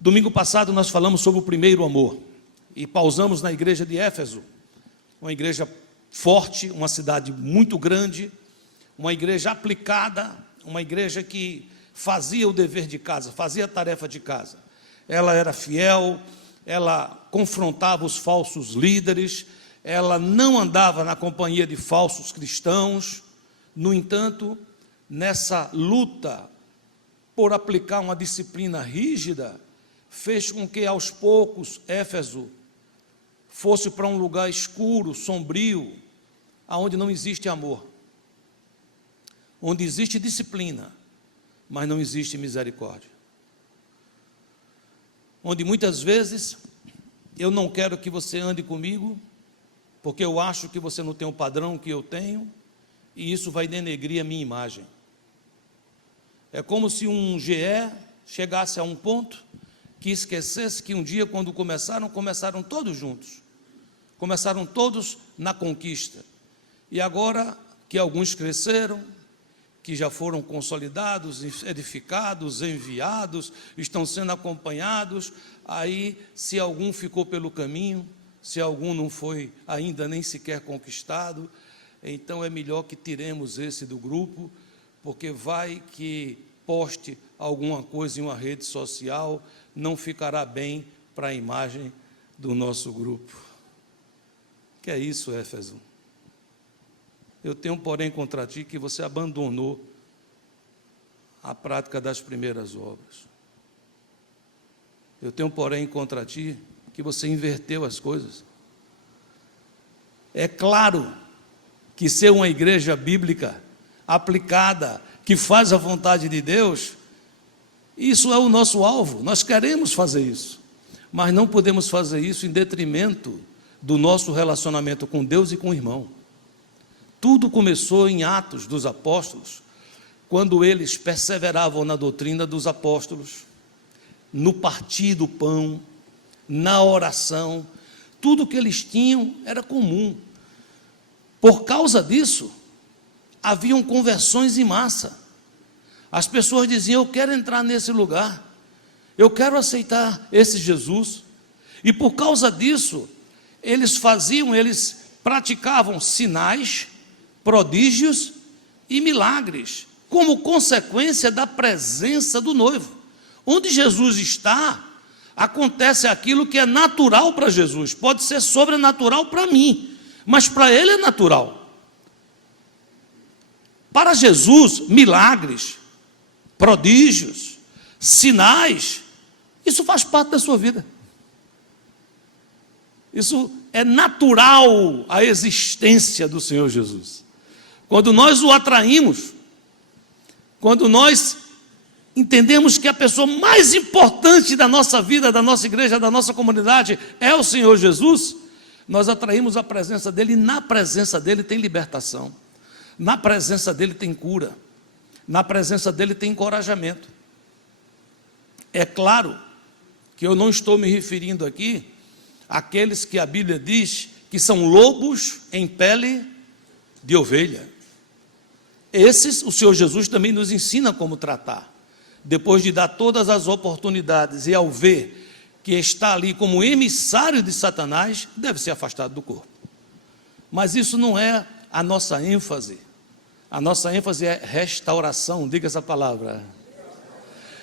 Domingo passado nós falamos sobre o primeiro amor e pausamos na igreja de Éfeso, uma igreja forte, uma cidade muito grande, uma igreja aplicada, uma igreja que fazia o dever de casa, fazia a tarefa de casa. Ela era fiel, ela confrontava os falsos líderes, ela não andava na companhia de falsos cristãos. No entanto, nessa luta por aplicar uma disciplina rígida, fez com que aos poucos Éfeso fosse para um lugar escuro, sombrio, aonde não existe amor, onde existe disciplina, mas não existe misericórdia, onde muitas vezes eu não quero que você ande comigo, porque eu acho que você não tem o padrão que eu tenho, e isso vai denegrir a minha imagem. É como se um GE chegasse a um ponto que esquecesse que um dia, quando começaram todos juntos, começaram todos na conquista, e agora que alguns cresceram, que já foram consolidados, edificados, enviados, estão sendo acompanhados, aí se algum ficou pelo caminho, se algum não foi ainda nem sequer conquistado, então é melhor que tiremos esse do grupo, porque vai que poste alguma coisa em uma rede social, não ficará bem para a imagem do nosso grupo. Que é isso, Éfeso? Eu tenho, porém, contra ti que você abandonou a prática das primeiras obras. Eu tenho, porém, contra ti que você inverteu as coisas. É claro que ser uma igreja bíblica aplicada, que faz a vontade de Deus, isso é o nosso alvo, nós queremos fazer isso, mas não podemos fazer isso em detrimento do nosso relacionamento com Deus e com o irmão. Tudo começou em Atos dos Apóstolos, quando eles perseveravam na doutrina dos apóstolos, no partir do pão, na oração, tudo que eles tinham era comum. Por causa disso, haviam conversões em massa. As pessoas diziam: eu quero entrar nesse lugar, eu quero aceitar esse Jesus. E por causa disso, eles praticavam sinais, prodígios e milagres, como consequência da presença do noivo. Onde Jesus está, acontece aquilo que é natural para Jesus, pode ser sobrenatural para mim, mas para ele é natural. Para Jesus, milagres, prodígios, sinais, isso faz parte da sua vida. Isso é natural à existência do Senhor Jesus. Quando nós o atraímos, quando nós entendemos que a pessoa mais importante da nossa vida, da nossa igreja, da nossa comunidade é o Senhor Jesus, nós atraímos a presença dele, e na presença dele tem libertação, na presença dele tem cura, na presença dele tem encorajamento. É claro que eu não estou me referindo aqui àqueles que a Bíblia diz que são lobos em pele de ovelha. Esses, o Senhor Jesus também nos ensina como tratar. Depois de dar todas as oportunidades e ao ver que está ali como emissário de Satanás, deve ser afastado do corpo. Mas isso não é a nossa ênfase. A nossa ênfase é restauração, diga essa palavra.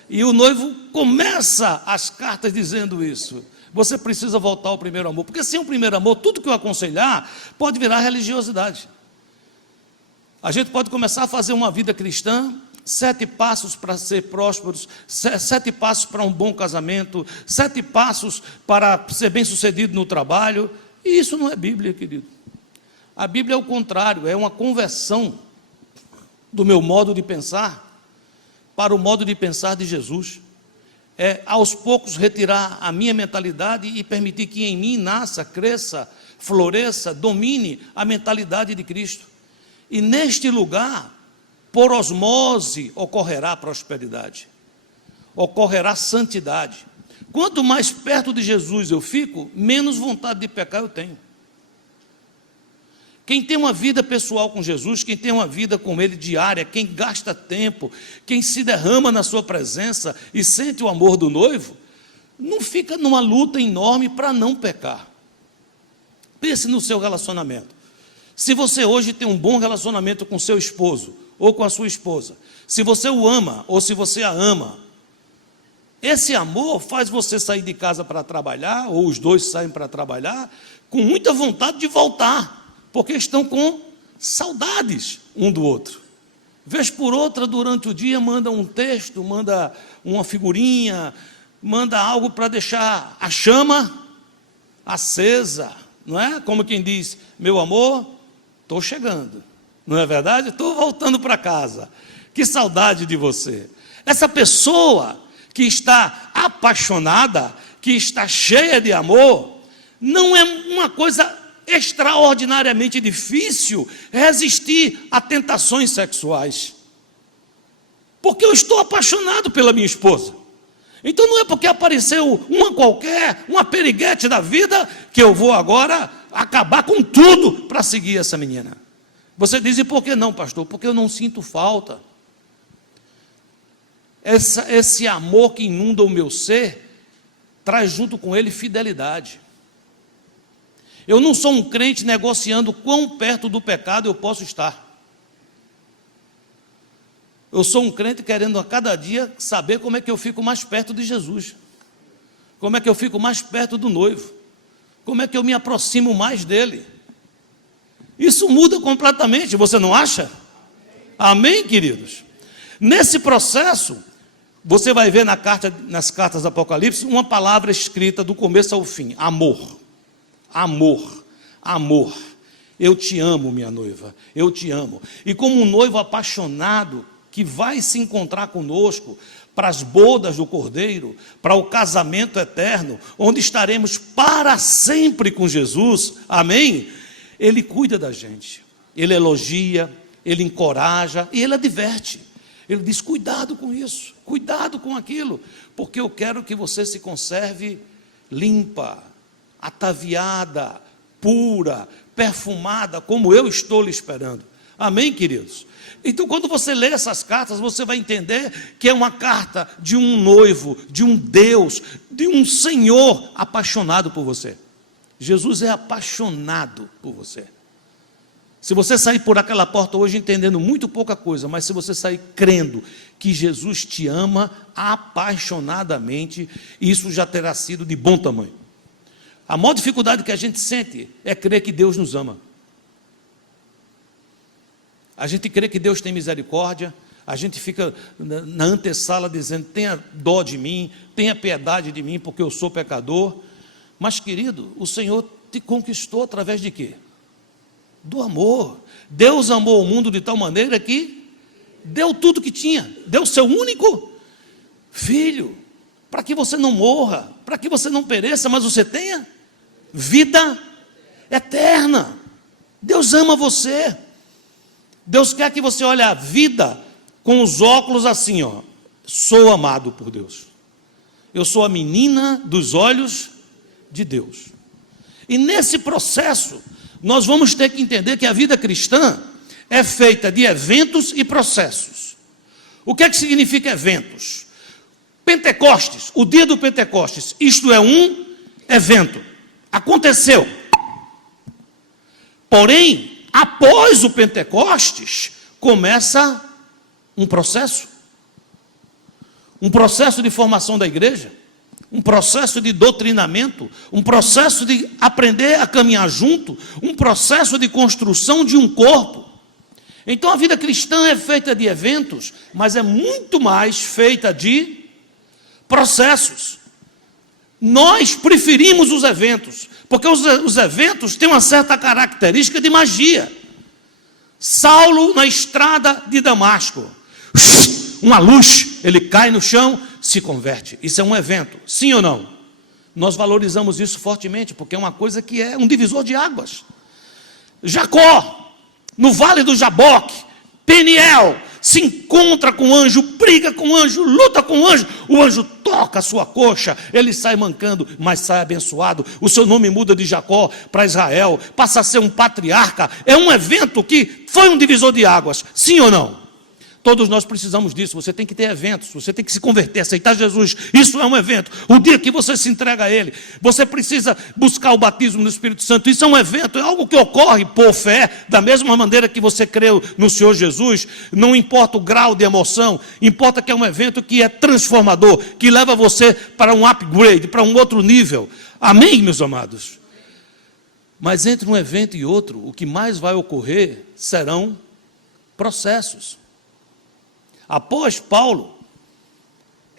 E o noivo começa as cartas dizendo isso. Você precisa voltar ao primeiro amor, porque sem o primeiro amor, tudo que eu aconselhar pode virar religiosidade. A gente pode começar a fazer uma vida cristã, 7 passos para ser prósperos, 7 passos para um bom casamento, 7 passos para ser bem-sucedido no trabalho, e isso não é Bíblia, querido. A Bíblia é o contrário, é uma conversão do meu modo de pensar para o modo de pensar de Jesus. É, aos poucos, retirar a minha mentalidade e permitir que em mim nasça, cresça, floresça, domine a mentalidade de Cristo. E neste lugar, por osmose, ocorrerá prosperidade, ocorrerá santidade. Quanto mais perto de Jesus eu fico, menos vontade de pecar eu tenho. Quem tem uma vida pessoal com Jesus, quem tem uma vida com Ele diária, quem gasta tempo, quem se derrama na sua presença e sente o amor do noivo, não fica numa luta enorme para não pecar. Pense no seu relacionamento. Se você hoje tem um bom relacionamento com seu esposo ou com a sua esposa, se você o ama ou se você a ama, esse amor faz você sair de casa para trabalhar, ou os dois saem para trabalhar, com muita vontade de voltar, porque estão com saudades um do outro. Vez por outra, durante o dia, manda um texto, manda uma figurinha, manda algo para deixar a chama acesa, não é? Como quem diz, meu amor, estou chegando, não é verdade? Estou voltando para casa, que saudade de você. Essa pessoa que está apaixonada, que está cheia de amor, não é uma coisa extraordinariamente difícil resistir a tentações sexuais, porque eu estou apaixonado pela minha esposa. Então não é porque apareceu uma qualquer, uma periguete da vida, que eu vou agora acabar com tudo para seguir essa menina. Você diz, e por que não, pastor? Porque eu não sinto falta. Esse amor que inunda o meu ser, traz junto com ele fidelidade. Eu não sou um crente negociando quão perto do pecado eu posso estar. Eu sou um crente querendo a cada dia saber como é que eu fico mais perto de Jesus. Como é que eu fico mais perto do noivo. Como é que eu me aproximo mais dele. Isso muda completamente, você não acha? Amém, queridos? Nesse processo, você vai ver nas cartas do Apocalipse, uma palavra escrita do começo ao fim: amor. Amor, amor. Eu te amo, minha noiva, eu te amo. E como um noivo apaixonado que vai se encontrar conosco para as bodas do Cordeiro, para o casamento eterno, onde estaremos para sempre com Jesus, amém? Ele cuida da gente, ele elogia, ele encoraja e ele adverte. Ele diz, cuidado com isso, cuidado com aquilo, porque eu quero que você se conserve limpa, ataviada, pura, perfumada, como eu estou lhe esperando. Amém, queridos? Então, quando você lê essas cartas, você vai entender que é uma carta de um noivo, de um Deus, de um Senhor apaixonado por você. Jesus é apaixonado por você. Se você sair por aquela porta hoje entendendo muito pouca coisa, mas se você sair crendo que Jesus te ama apaixonadamente, isso já terá sido de bom tamanho. A maior dificuldade que a gente sente é crer que Deus nos ama. A gente crê que Deus tem misericórdia, a gente fica na antessala dizendo, tenha dó de mim, tenha piedade de mim, porque eu sou pecador. Mas, querido, o Senhor te conquistou através de quê? Do amor. Deus amou o mundo de tal maneira que deu tudo que tinha, deu seu único filho, para que você não morra, para que você não pereça, mas você tenha vida eterna. Deus ama você. Deus quer que você olhe a vida com os óculos assim, ó. Sou amado por Deus. Eu sou a menina dos olhos de Deus. E nesse processo, nós vamos ter que entender que a vida cristã é feita de eventos e processos. O que é que significa eventos? Pentecostes, o dia do Pentecostes, isto é um evento. Aconteceu. Porém, após o Pentecostes, começa um processo de formação da igreja, um processo de doutrinamento, um processo de aprender a caminhar junto, um processo de construção de um corpo. Então a vida cristã é feita de eventos, mas é muito mais feita de processos. Nós preferimos os eventos, porque os eventos têm uma certa característica de magia. Saulo na estrada de Damasco, uma luz, ele cai no chão, se converte. Isso é um evento, sim ou não? Nós valorizamos isso fortemente, porque é uma coisa que é um divisor de águas. Jacó, no vale do Jaboque, Peniel, se encontra com o anjo, briga com o anjo, luta com o anjo toca a sua coxa, ele sai mancando, mas sai abençoado, o seu nome muda de Jacó para Israel, passa a ser um patriarca, é um evento que foi um divisor de águas, sim ou não? Todos nós precisamos disso. Você tem que ter eventos, você tem que se converter, aceitar Jesus. Isso é um evento. O dia que você se entrega a Ele, você precisa buscar o batismo no Espírito Santo. Isso é um evento, é algo que ocorre por fé, da mesma maneira que você creu no Senhor Jesus. Não importa o grau de emoção, importa que é um evento que é transformador, que leva você para um upgrade, para um outro nível. Amém, meus amados? Mas entre um evento e outro, o que mais vai ocorrer serão processos. Após Paulo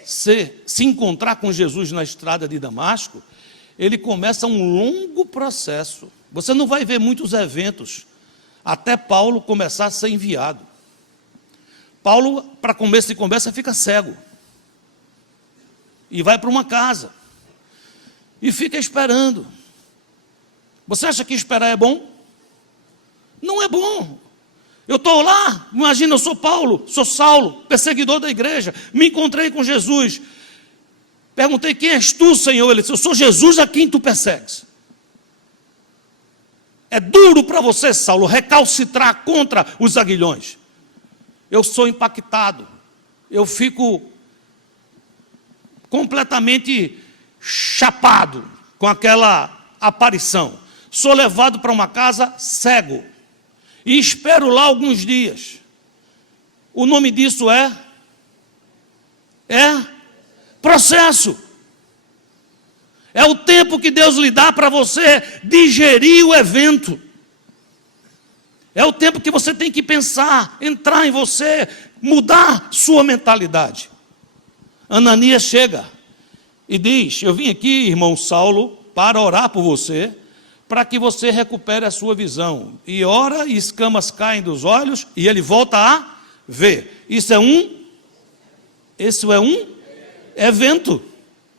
se encontrar com Jesus na estrada de Damasco, ele começa um longo processo. Você não vai ver muitos eventos até Paulo começar a ser enviado. Paulo, para começo de conversa, fica cego e vai para uma casa e fica esperando. Você acha que esperar é bom? Não é bom. Eu estou lá, imagina, eu sou Paulo, sou Saulo, perseguidor da igreja, me encontrei com Jesus. Perguntei, quem és tu, Senhor? Ele disse, eu sou Jesus a quem tu persegues. É duro para você, Saulo, recalcitrar contra os aguilhões. Eu sou impactado, eu fico completamente chapado com aquela aparição. Sou levado para uma casa cego. E espero lá alguns dias. O nome disso é processo. É o tempo que Deus lhe dá para você digerir o evento. É o tempo que você tem que pensar, entrar em você, mudar sua mentalidade. Ananias chega e diz, eu vim aqui, irmão Saulo, para orar por você, para que você recupere a sua visão. E ora, e escamas caem dos olhos, e ele volta a ver. Isso é um evento.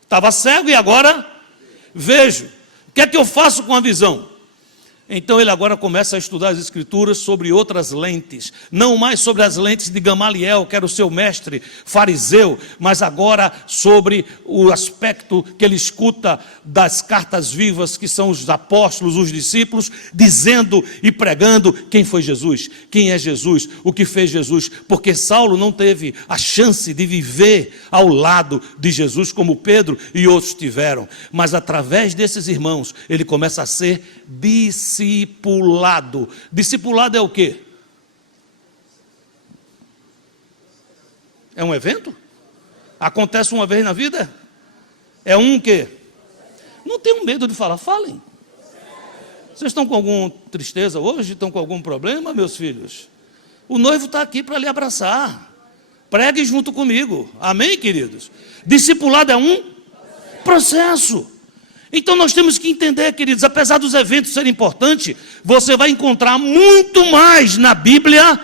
Estava cego e agora vejo. O que é que eu faço com a visão? Então ele agora começa a estudar as Escrituras sobre outras lentes, não mais sobre as lentes de Gamaliel, que era o seu mestre fariseu, mas agora sobre o aspecto que ele escuta das cartas vivas, que são os apóstolos, os discípulos, dizendo e pregando quem foi Jesus, quem é Jesus, o que fez Jesus, porque Saulo não teve a chance de viver ao lado de Jesus, como Pedro e outros tiveram, mas através desses irmãos, ele começa a ser discipulado. Discipulado é o quê? É um evento? Acontece uma vez na vida? É um quê? Não tenham medo de falar, falem. Vocês estão com alguma tristeza hoje? Estão com algum problema, meus filhos? O noivo está aqui para lhe abraçar. Pregue junto comigo. Amém, queridos? Discipulado é um processo. Então nós temos que entender, queridos, apesar dos eventos serem importantes, você vai encontrar muito mais na Bíblia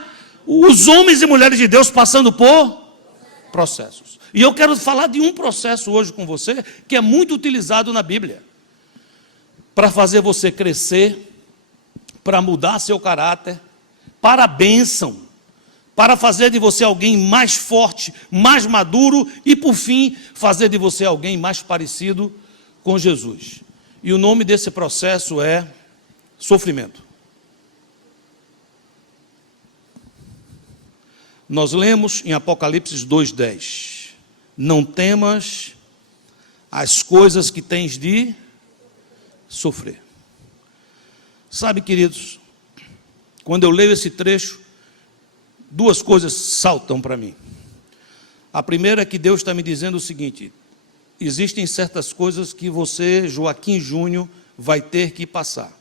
os homens e mulheres de Deus passando por processos. E eu quero falar de um processo hoje com você, que é muito utilizado na Bíblia, para fazer você crescer, para mudar seu caráter, para a bênção, para fazer de você alguém mais forte, mais maduro e, por fim, fazer de você alguém mais parecido com Jesus. E o nome desse processo é sofrimento. Nós lemos em Apocalipse 2:10, não temas as coisas que tens de sofrer. Sabe, queridos, quando eu leio esse trecho, duas coisas saltam para mim. A primeira é que Deus está me dizendo o seguinte: existem certas coisas que você, Joaquim Júnior, vai ter que passar.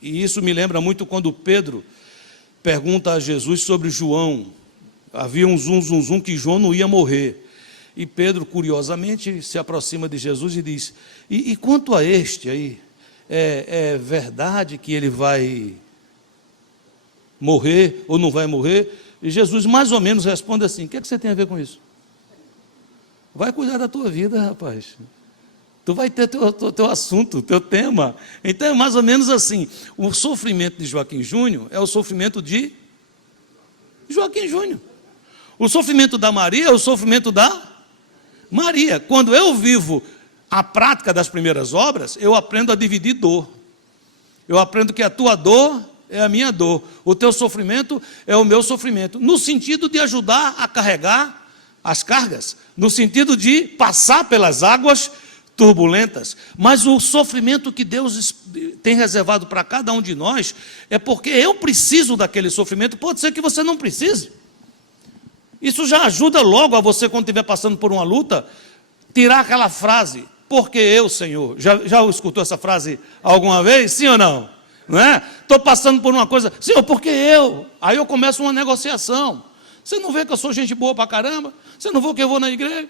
E isso me lembra muito quando Pedro pergunta a Jesus sobre João. Havia um zum que João não ia morrer. E Pedro, curiosamente, se aproxima de Jesus e diz, e quanto a este aí, é verdade que ele vai morrer ou não vai morrer? E Jesus mais ou menos responde assim, o que você tem a ver com isso? Vai cuidar da tua vida, rapaz. Tu vai ter teu assunto, teu tema. Então é mais ou menos assim. O sofrimento de Joaquim Júnior é o sofrimento de Joaquim Júnior. O sofrimento da Maria é o sofrimento da Maria. Quando eu vivo a prática das primeiras obras, eu aprendo a dividir dor. Eu aprendo que a tua dor é a minha dor, o teu sofrimento é o meu sofrimento, no sentido de ajudar a carregar as cargas, no sentido de passar pelas águas turbulentas. Mas o sofrimento que Deus tem reservado para cada um de nós é porque eu preciso daquele sofrimento. Pode ser que você não precise. Isso já ajuda logo a você, quando estiver passando por uma luta, tirar aquela frase: porque eu, Senhor? Já escutou essa frase alguma vez? Sim ou não? Não é? Estou passando por uma coisa, Senhor, porque eu? Aí eu começo uma negociação. Você não vê que eu sou gente boa para caramba? Você não vê que eu vou na igreja?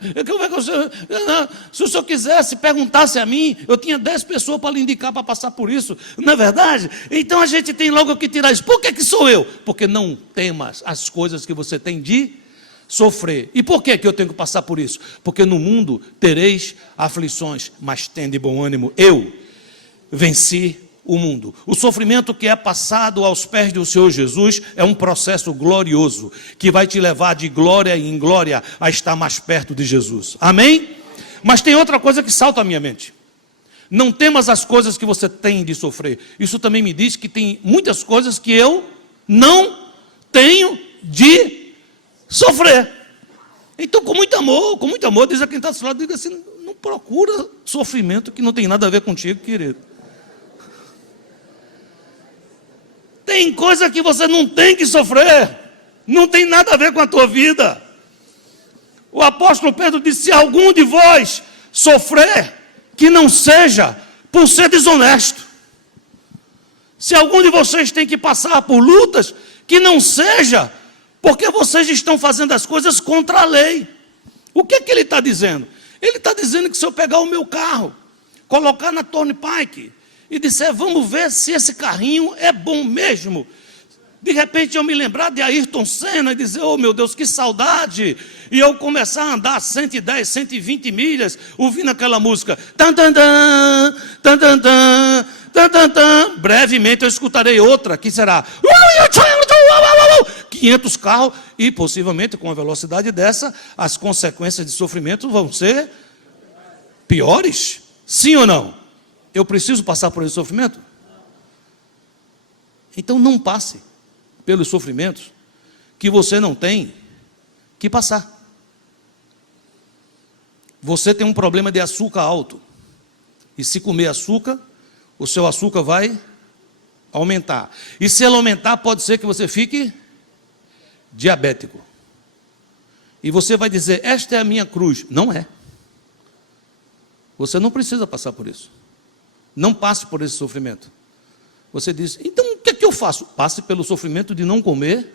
Se o senhor quisesse, perguntasse a mim, eu tinha 10 pessoas para lhe indicar para passar por isso. Não é verdade? Então a gente tem logo que tirar isso. Por que sou eu? Porque não temas as coisas que você tem de sofrer. E por que eu tenho que passar por isso? Porque no mundo tereis aflições, mas tende bom ânimo. Eu venci o mundo. O sofrimento que é passado aos pés do Senhor Jesus é um processo glorioso, que vai te levar de glória em glória a estar mais perto de Jesus. Amém? Mas tem outra coisa que salta à minha mente. Não temas as coisas que você tem de sofrer. Isso também me diz que tem muitas coisas que eu não tenho de sofrer. Então, com muito amor, diz a quem está do seu lado, diga assim: não procura sofrimento que não tem nada a ver contigo, querido. Tem coisa que você não tem que sofrer, não tem nada a ver com a tua vida. O apóstolo Pedro disse: se algum de vós sofrer, que não seja por ser desonesto. Se algum de vocês tem que passar por lutas, que não seja porque vocês estão fazendo as coisas contra a lei. O que é que ele está dizendo? Ele está dizendo que se eu pegar o meu carro, colocar na Turnpike e disser: vamos ver se esse carrinho é bom mesmo, de repente eu me lembrar de Ayrton Senna e dizer: oh meu Deus, que saudade, e eu começar a andar 110, 120 milhas, ouvindo aquela música, tan, tan, tan, tan, tan, tan, tan, tan, tan. Brevemente eu escutarei outra, que será 500 carros, e possivelmente com a velocidade dessa, as consequências de sofrimento vão ser piores. Sim ou não? Eu preciso passar por esse sofrimento? Então não passe pelos sofrimentos que você não tem que passar. Você tem um problema de açúcar alto, e se comer açúcar, o seu açúcar vai aumentar. E se ele aumentar, pode ser que você fique diabético. E você vai dizer: esta é a minha cruz. Não é. Você não precisa passar por isso. Não passe por esse sofrimento. Você diz: então o que é que eu faço? Passe pelo sofrimento de não comer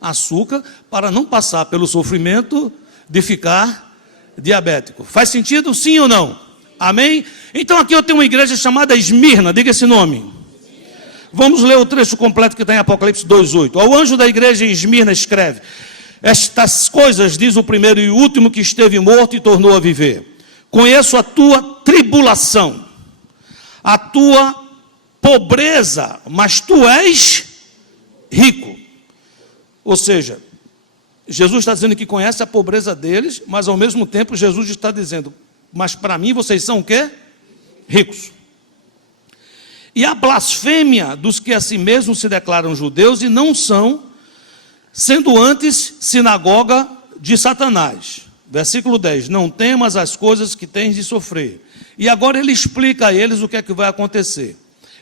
açúcar, para não passar pelo sofrimento de ficar diabético. Faz sentido? Sim ou não? Amém? Então aqui eu tenho uma igreja chamada Esmirna, diga esse nome. Vamos ler o trecho completo que está em Apocalipse 2:8. Ao anjo da igreja em Esmirna escreve: estas coisas diz o primeiro e o último que esteve morto e tornou a viver. Conheço a tua tribulação, a tua pobreza, mas tu és rico. Ou seja, Jesus está dizendo que conhece a pobreza deles, mas ao mesmo tempo Jesus está dizendo: mas para mim vocês são o quê? Ricos. E a blasfêmia dos que a si mesmos se declaram judeus e não são, sendo antes sinagoga de Satanás. Versículo 10, não temas as coisas que tens de sofrer. E agora ele explica a eles o que é que vai acontecer.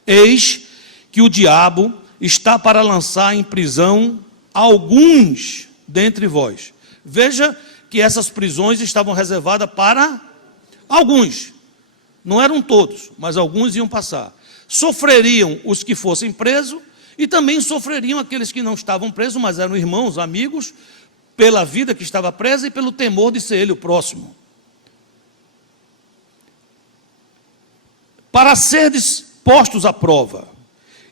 Eis que o diabo está para lançar em prisão alguns dentre vós. Veja que essas prisões estavam reservadas para alguns. Não eram todos, mas alguns iam passar. Sofreriam os que fossem presos e também sofreriam aqueles que não estavam presos, mas eram irmãos, amigos, pela vida que estava presa e pelo temor de ser ele o próximo. Para serdes postos à prova,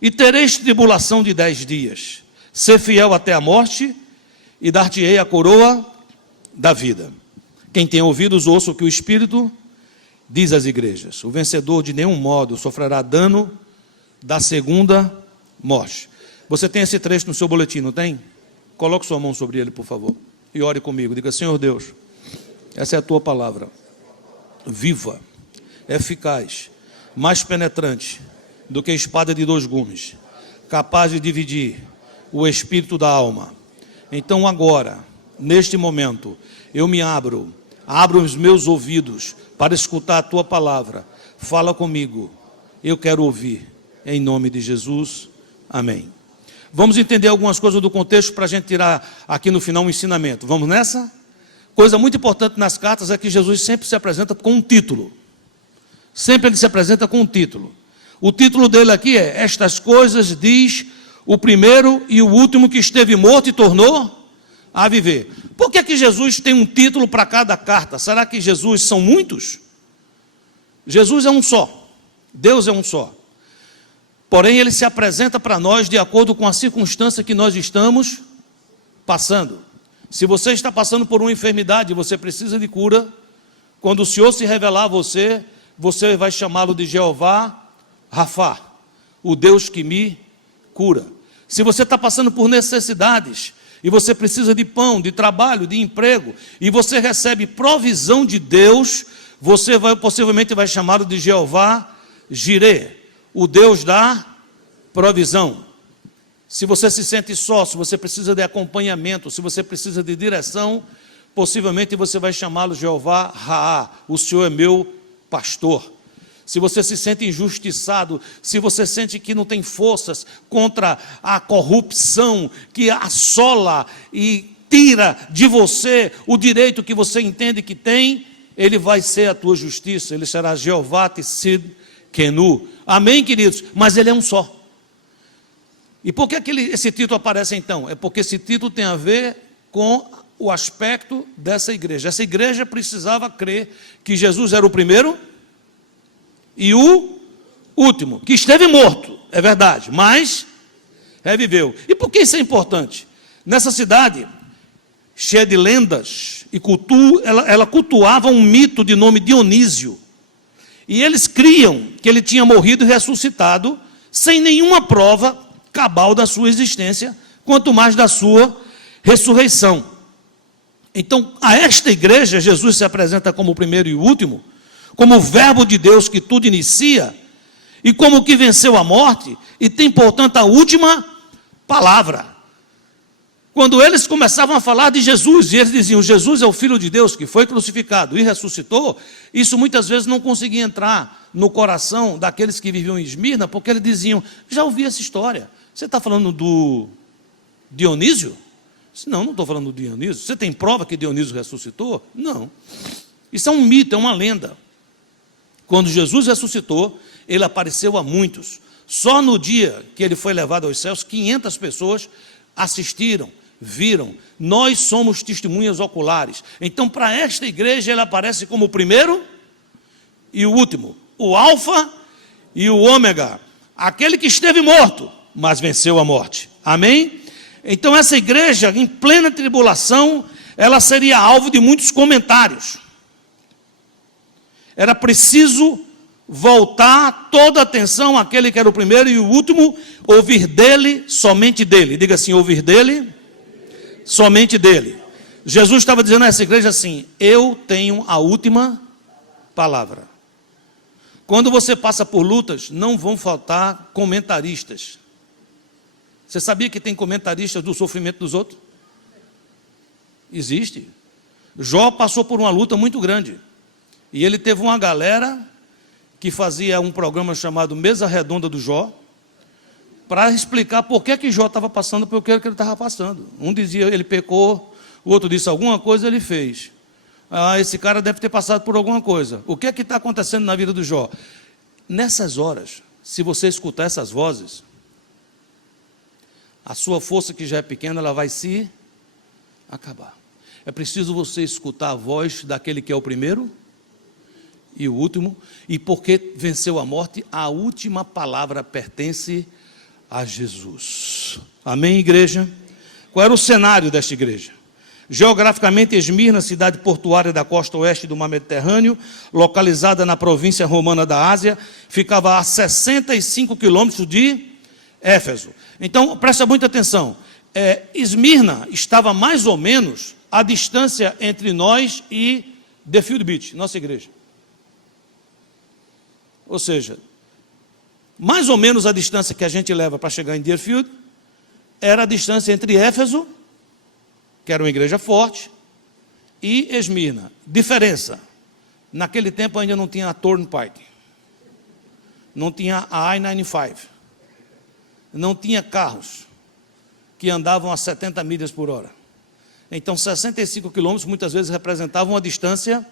e tereis tribulação de 10 dias. Ser fiel até a morte, e dar-te-ei a coroa da vida. Quem tem ouvidos, ouça o que o Espírito diz às igrejas: o vencedor de nenhum modo sofrerá dano da segunda morte. Você tem esse trecho no seu boletim, não tem? Coloque sua mão sobre ele, por favor, e ore comigo. Diga: Senhor Deus, essa é a tua palavra, viva, eficaz, mais penetrante do que espada de 2 gumes, capaz de dividir o espírito da alma. Então agora, neste momento, eu me abro os meus ouvidos para escutar a tua palavra. Fala comigo, eu quero ouvir, em nome de Jesus, amém. Vamos entender algumas coisas do contexto para a gente tirar aqui no final um ensinamento. Vamos nessa? Coisa muito importante nas cartas é que Jesus sempre se apresenta com um título. Sempre ele se apresenta com um título. O título dele aqui é: estas coisas diz o primeiro e o último que esteve morto e tornou a viver. Por que Jesus tem um título para cada carta? Será que Jesus são muitos? Jesus é um só. Deus é um só. Porém, ele se apresenta para nós de acordo com a circunstância que nós estamos passando. Se você está passando por uma enfermidade e você precisa de cura, quando o Senhor se revelar a você, você vai chamá-lo de Jeová Rafá, o Deus que me cura. Se você está passando por necessidades e você precisa de pão, de trabalho, de emprego, e você recebe provisão de Deus, você possivelmente vai chamá-lo de Jeová Jirê, o Deus da provisão. Se você se sente só, se você precisa de acompanhamento, se você precisa de direção, possivelmente você vai chamá-lo Jeová Raá, o Senhor é meu pastor. Se você se sente injustiçado, se você sente que não tem forças contra a corrupção que assola e tira de você o direito que você entende que tem, ele vai ser a tua justiça, ele será Jeová Tsidkenu. Amém, queridos? Mas ele é um só. E por que esse título aparece então? É porque esse título tem a ver com o aspecto dessa igreja. Essa igreja precisava crer que Jesus era o primeiro e o último, que esteve morto, é verdade, mas reviveu. E por que isso é importante? Nessa cidade, cheia de lendas, e ela cultuava um mito de nome Dionísio. E eles criam que ele tinha morrido e ressuscitado, sem nenhuma prova cabal da sua existência, quanto mais da sua ressurreição. Então, a esta igreja, Jesus se apresenta como o primeiro e o último, como o verbo de Deus que tudo inicia, e como o que venceu a morte, e tem, portanto, a última palavra. Quando eles começavam a falar de Jesus, e eles diziam, Jesus é o Filho de Deus que foi crucificado e ressuscitou, isso muitas vezes não conseguia entrar no coração daqueles que viviam em Esmirna, porque eles diziam, já ouvi essa história, você está falando do Dionísio? Não, não estou falando do Dionísio. Você tem prova que Dionísio ressuscitou? Não. Isso é um mito, é uma lenda. Quando Jesus ressuscitou, ele apareceu a muitos. Só no dia que ele foi levado aos céus, 500 pessoas assistiram, viram. Nós somos testemunhas oculares. Então, para esta igreja, ele aparece como o primeiro e o último, o alfa e o ômega, aquele que esteve morto, mas venceu a morte. Amém? Então, essa igreja, em plena tribulação, ela seria alvo de muitos comentários. Era preciso voltar toda a atenção àquele que era o primeiro e o último, ouvir dele, somente dele. Diga assim, ouvir dele, somente dele. Jesus estava dizendo a essa igreja assim, eu tenho a última palavra. Quando você passa por lutas, não vão faltar comentaristas. Você sabia que tem comentaristas do sofrimento dos outros? Existe. Jó passou por uma luta muito grande. E ele teve uma galera que fazia um programa chamado Mesa Redonda do Jó, para explicar por que Jó estava passando pelo que ele estava passando. Um dizia, ele pecou, o outro disse, alguma coisa ele fez. Esse cara deve ter passado por alguma coisa. O que é que está acontecendo na vida do Jó? Nessas horas, se você escutar essas vozes, a sua força que já é pequena, ela vai se acabar. É preciso você escutar a voz daquele que é o primeiro e o último, e porque venceu a morte, a última palavra pertence a Jesus. Amém, igreja? Qual era o cenário desta igreja? Geograficamente, Esmirna, cidade portuária da costa oeste do mar Mediterrâneo, localizada na província romana da Ásia, ficava a 65 quilômetros de Éfeso. Então, presta muita atenção. Esmirna estava mais ou menos a distância entre nós e Deerfield Beach, nossa igreja. Ou seja, mais ou menos a distância que a gente leva para chegar em Deerfield, era a distância entre Éfeso, que era uma igreja forte, e Esmirna. Diferença, naquele tempo ainda não tinha a Turnpike, não tinha a I-95, não tinha carros que andavam a 70 milhas por hora. Então 65 quilômetros muitas vezes representavam uma distância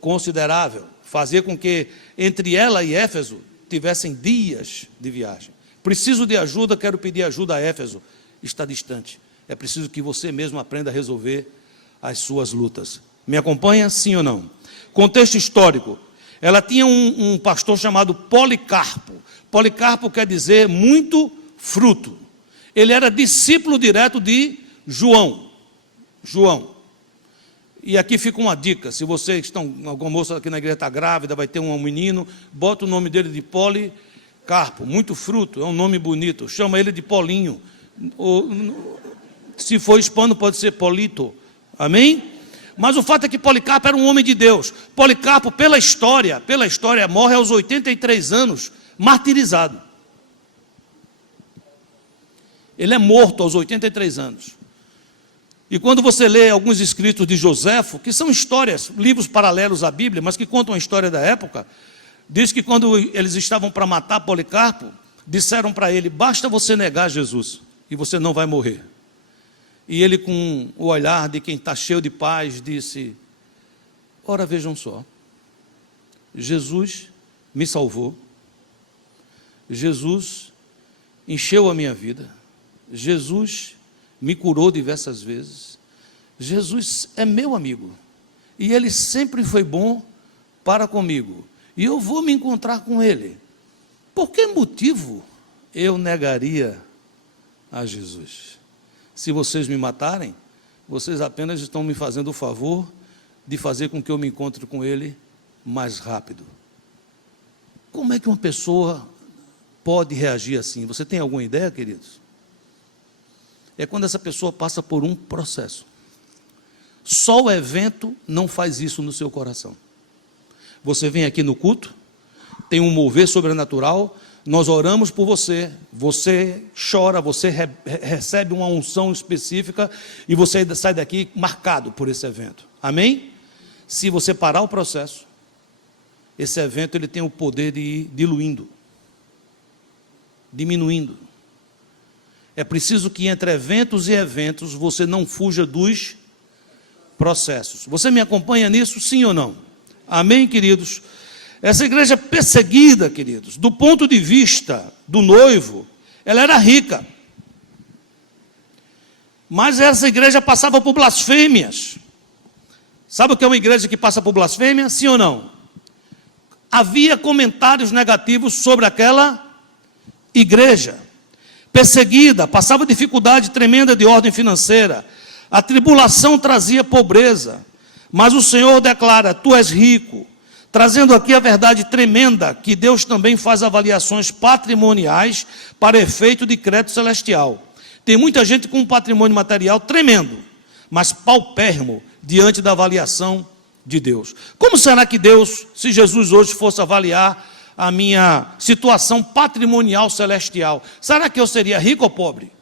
considerável, fazia com que entre ela e Éfeso tivessem dias de viagem. Preciso de ajuda, quero pedir ajuda a Éfeso, está distante. É preciso que você mesmo aprenda a resolver as suas lutas. Me acompanha, sim ou não? Contexto histórico. Ela tinha um pastor chamado Policarpo. Policarpo quer dizer muito fruto. Ele era discípulo direto de João. E aqui fica uma dica, se vocês estão, alguma moça aqui na igreja está grávida, vai ter um menino, bota o nome dele de Policarpo, muito fruto, é um nome bonito, chama ele de Polinho, ou, se for hispano pode ser Polito, amém? Mas o fato é que Policarpo era um homem de Deus. Policarpo, pela história, morre aos 83 anos, martirizado. Ele é morto aos 83 anos. E quando você lê alguns escritos de Joséfo, que são histórias, livros paralelos à Bíblia, mas que contam a história da época, diz que quando eles estavam para matar Policarpo, disseram para ele, basta você negar Jesus, e você não vai morrer. E ele, com o olhar de quem está cheio de paz, disse, ora vejam só, Jesus me salvou, Jesus encheu a minha vida, Jesus me curou diversas vezes, Jesus é meu amigo, e Ele sempre foi bom para comigo, e eu vou me encontrar com Ele. Por que motivo eu negaria a Jesus? Se vocês me matarem, vocês apenas estão me fazendo o favor de fazer com que eu me encontre com Ele mais rápido. Como é que uma pessoa pode reagir assim? Você tem alguma ideia, queridos? É quando essa pessoa passa por um processo. Só o evento não faz isso no seu coração. Você vem aqui no culto, tem um mover sobrenatural, nós oramos por você, você chora, você recebe uma unção específica e você sai daqui marcado por esse evento. Amém? Se você parar o processo, esse evento ele tem o poder de ir diluindo, diminuindo. É preciso que entre eventos e eventos você não fuja dos processos. Você me acompanha nisso, sim ou não? Amém, queridos? Essa igreja perseguida, queridos, do ponto de vista do noivo, ela era rica. Mas essa igreja passava por blasfêmias. Sabe o que é uma igreja que passa por blasfêmia? Sim ou não? Havia comentários negativos sobre aquela igreja. Perseguida, passava dificuldade tremenda de ordem financeira, a tribulação trazia pobreza, mas o Senhor declara, tu és rico, trazendo aqui a verdade tremenda, que Deus também faz avaliações patrimoniais para efeito de crédito celestial. Tem muita gente com um patrimônio material tremendo, mas paupérrimo diante da avaliação de Deus. Como será que Deus, se Jesus hoje fosse avaliar a minha situação patrimonial celestial, será que eu seria rico ou pobre?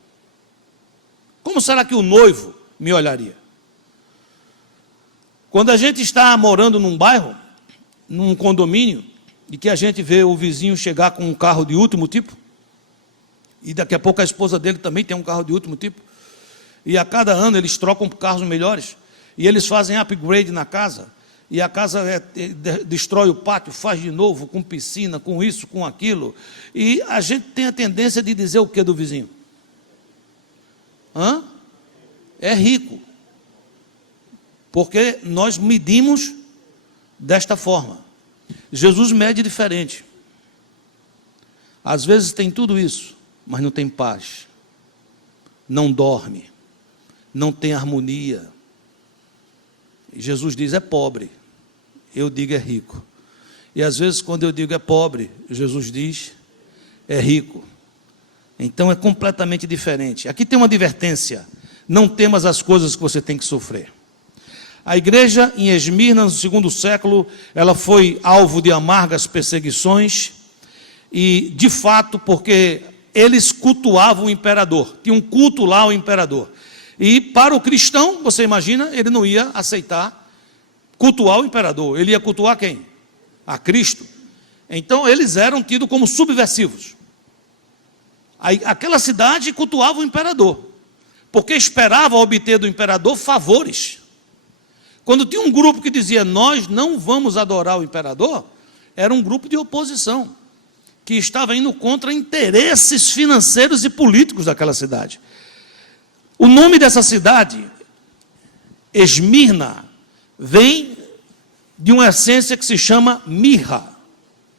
Como será que o noivo me olharia? Quando a gente está morando num bairro, num condomínio, e que a gente vê o vizinho chegar com um carro de último tipo, e daqui a pouco a esposa dele também tem um carro de último tipo, e a cada ano eles trocam por carros melhores, e eles fazem upgrade na casa, e a casa destrói o pátio, faz de novo, com piscina, com isso, com aquilo. E a gente tem a tendência de dizer o que do vizinho? É rico. Porque nós medimos desta forma. Jesus mede diferente. Às vezes tem tudo isso, mas não tem paz. Não dorme. Não tem harmonia. E Jesus diz, é pobre. Eu digo é rico. E às vezes quando eu digo é pobre, Jesus diz é rico. Então é completamente diferente. Aqui tem uma advertência, não temas as coisas que você tem que sofrer. A igreja em Esmirna, no 2º século, ela foi alvo de amargas perseguições, E, de fato, porque eles cultuavam o imperador, tinha um culto lá ao imperador. E para o cristão, você imagina, ele não ia aceitar cultuar o imperador, ele ia cultuar quem? A Cristo. Então, eles eram tidos como subversivos. Aquela cidade cultuava o imperador, porque esperava obter do imperador favores. Quando tinha um grupo que dizia, nós não vamos adorar o imperador, era um grupo de oposição, que estava indo contra interesses financeiros e políticos daquela cidade. O nome dessa cidade, Esmirna, vem de uma essência que se chama mirra.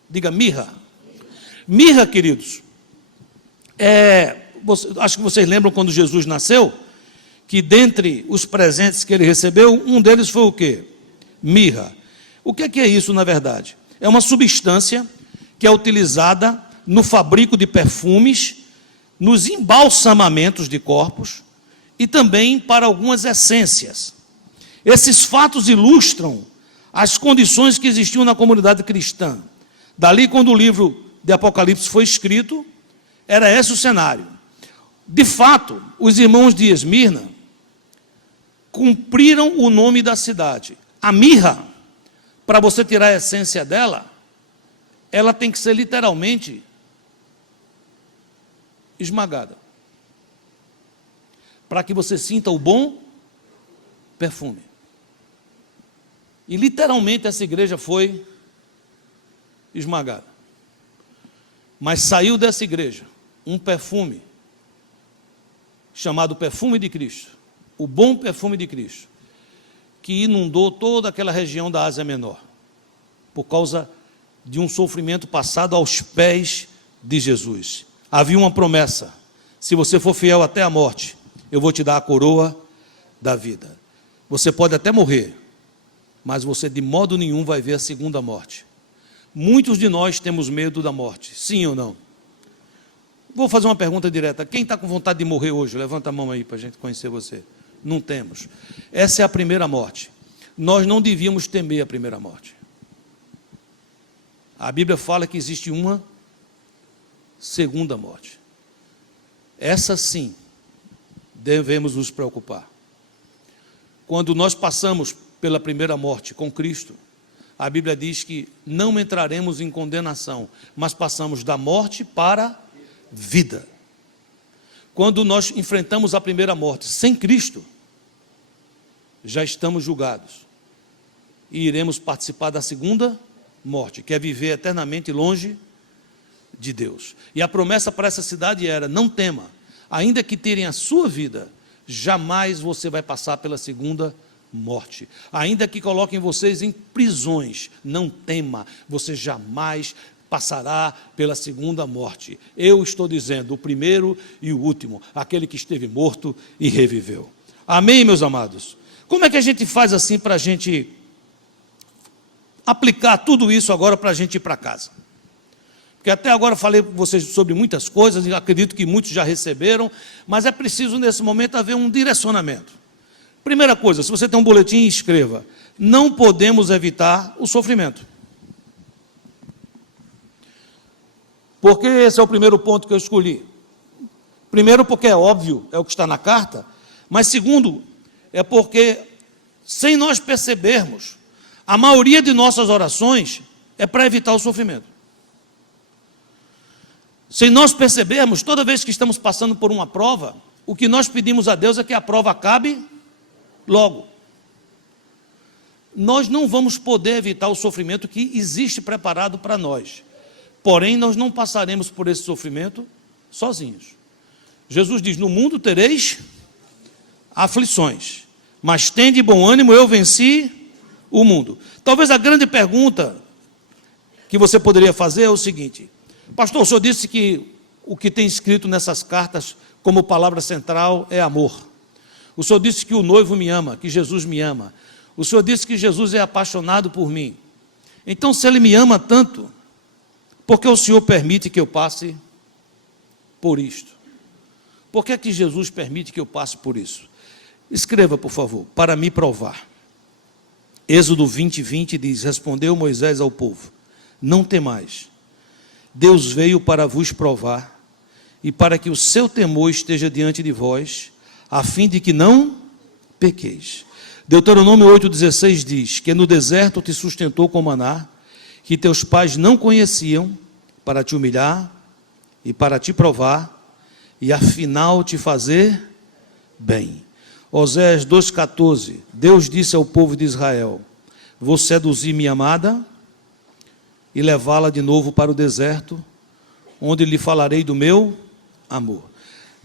Diga mirra. Mirra, queridos, acho que vocês lembram quando Jesus nasceu, que dentre os presentes que ele recebeu, um deles foi o quê? Mirra. O que é isso, na verdade? É uma substância que é utilizada no fabrico de perfumes, nos embalsamamentos de corpos e também para algumas essências. Esses fatos ilustram as condições que existiam na comunidade cristã. Dali, quando o livro de Apocalipse foi escrito, era esse o cenário. De fato, os irmãos de Esmirna cumpriram o nome da cidade. A mirra, para você tirar a essência dela, ela tem que ser literalmente esmagada, para que você sinta o bom perfume. E literalmente essa igreja foi esmagada. Mas saiu dessa igreja um perfume chamado perfume de Cristo, o bom perfume de Cristo, que inundou toda aquela região da Ásia Menor, por causa de um sofrimento passado aos pés de Jesus. Havia uma promessa: se você for fiel até a morte, eu vou te dar a coroa da vida. Você pode até morrer, mas você de modo nenhum vai ver a segunda morte. Muitos de nós temos medo da morte, sim ou não? Vou fazer uma pergunta direta. Quem está com vontade de morrer hoje? Levanta a mão aí para a gente conhecer você. Não temos. Essa é a primeira morte. Nós não devíamos temer a primeira morte. A Bíblia fala que existe uma segunda morte. Essa sim, devemos nos preocupar. Quando nós passamos pela primeira morte com Cristo, a Bíblia diz que não entraremos em condenação, mas passamos da morte para a vida. Quando nós enfrentamos a primeira morte sem Cristo, já estamos julgados e iremos participar da segunda morte, que é viver eternamente longe de Deus. E a promessa para essa cidade era: não tema, ainda que tirem a sua vida, jamais você vai passar pela segunda morte. Ainda que coloquem vocês em prisões, não tema, você jamais passará pela segunda morte. Eu estou dizendo, o primeiro e o último, aquele que esteve morto e reviveu. Amém, meus amados? Como é que a gente faz assim para a gente aplicar tudo isso agora para a gente ir para casa? Porque até agora falei com vocês sobre muitas coisas, e acredito que muitos já receberam, mas é preciso nesse momento haver um direcionamento. Primeira coisa, se você tem um boletim, escreva: não podemos evitar o sofrimento. Porque esse é o primeiro ponto que eu escolhi. Primeiro, porque é óbvio, é o que está na carta, mas segundo, é porque, sem nós percebermos, a maioria de nossas orações é para evitar o sofrimento. Sem nós percebermos, toda vez que estamos passando por uma prova, o que nós pedimos a Deus é que a prova acabe logo. Nós não vamos poder evitar o sofrimento que existe preparado para nós. Porém, nós não passaremos por esse sofrimento sozinhos. Jesus diz: no mundo tereis aflições, mas tende bom ânimo, eu venci o mundo. Talvez a grande pergunta que você poderia fazer é o seguinte: pastor, o senhor disse que o que tem escrito nessas cartas como palavra central é amor. O senhor disse que o noivo me ama, que Jesus me ama. O senhor disse que Jesus é apaixonado por mim. Então, se ele me ama tanto, por que o senhor permite que eu passe por isto? Por que é que Jesus permite que eu passe por isso? Escreva, por favor, para me provar. Êxodo 20:20 diz: respondeu Moisés ao povo: não temais, Deus veio para vos provar, e para que o seu temor esteja diante de vós, a fim de que não pequeis. Deuteronômio 8,16 diz, que no deserto te sustentou com maná, que teus pais não conheciam, para te humilhar e para te provar, e afinal te fazer bem. Oséias 2,14, Deus disse ao povo de Israel, vou seduzir minha amada e levá-la de novo para o deserto, onde lhe falarei do meu amor.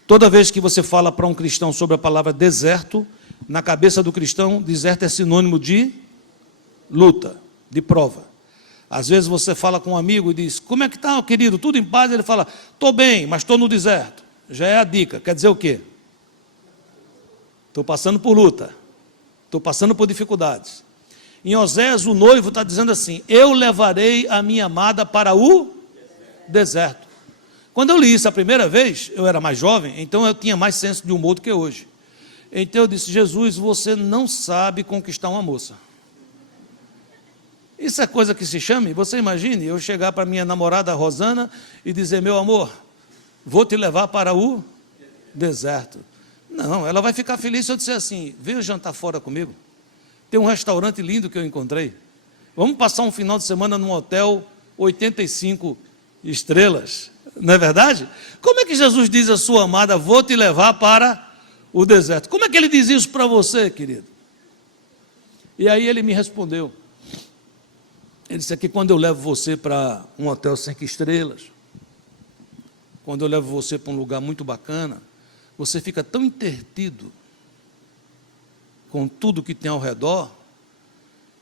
Toda vez que você fala para um cristão sobre a palavra deserto, na cabeça do cristão, deserto é sinônimo de luta, de prova. Às vezes você fala com um amigo e diz, como é que está, querido, tudo em paz? Ele fala, estou bem, mas estou no deserto. Já é a dica, quer dizer o quê? Estou passando por luta, estou passando por dificuldades. Em Oséias, o noivo está dizendo assim, eu levarei a minha amada para o deserto. Quando eu li isso a primeira vez, eu era mais jovem, então eu tinha mais senso de humor do que hoje. Então eu disse, Jesus, você não sabe conquistar uma moça. Isso é coisa que se chame? Você imagine eu chegar para minha namorada Rosana e dizer, meu amor, vou te levar para o deserto. Não, ela vai ficar feliz se eu disser assim, venha jantar fora comigo. Tem um restaurante lindo que eu encontrei. Vamos passar um final de semana num hotel 85 estrelas. Não é verdade? Como é que Jesus diz à sua amada, vou te levar para o deserto? Como é que ele diz isso para você, querido? E aí ele me respondeu. Ele disse que quando eu levo você para um hotel 5 estrelas, quando eu levo você para um lugar muito bacana, você fica tão intertido com tudo que tem ao redor,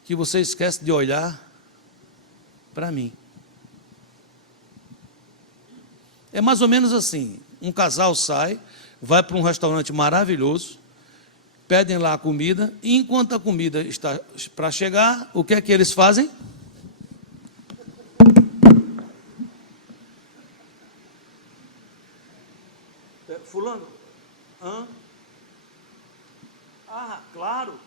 que você esquece de olhar para mim. É mais ou menos assim, um casal sai, vai para um restaurante maravilhoso, pedem lá a comida, e enquanto a comida está para chegar, o que é que eles fazem? Fulano? Hã? Ah, claro,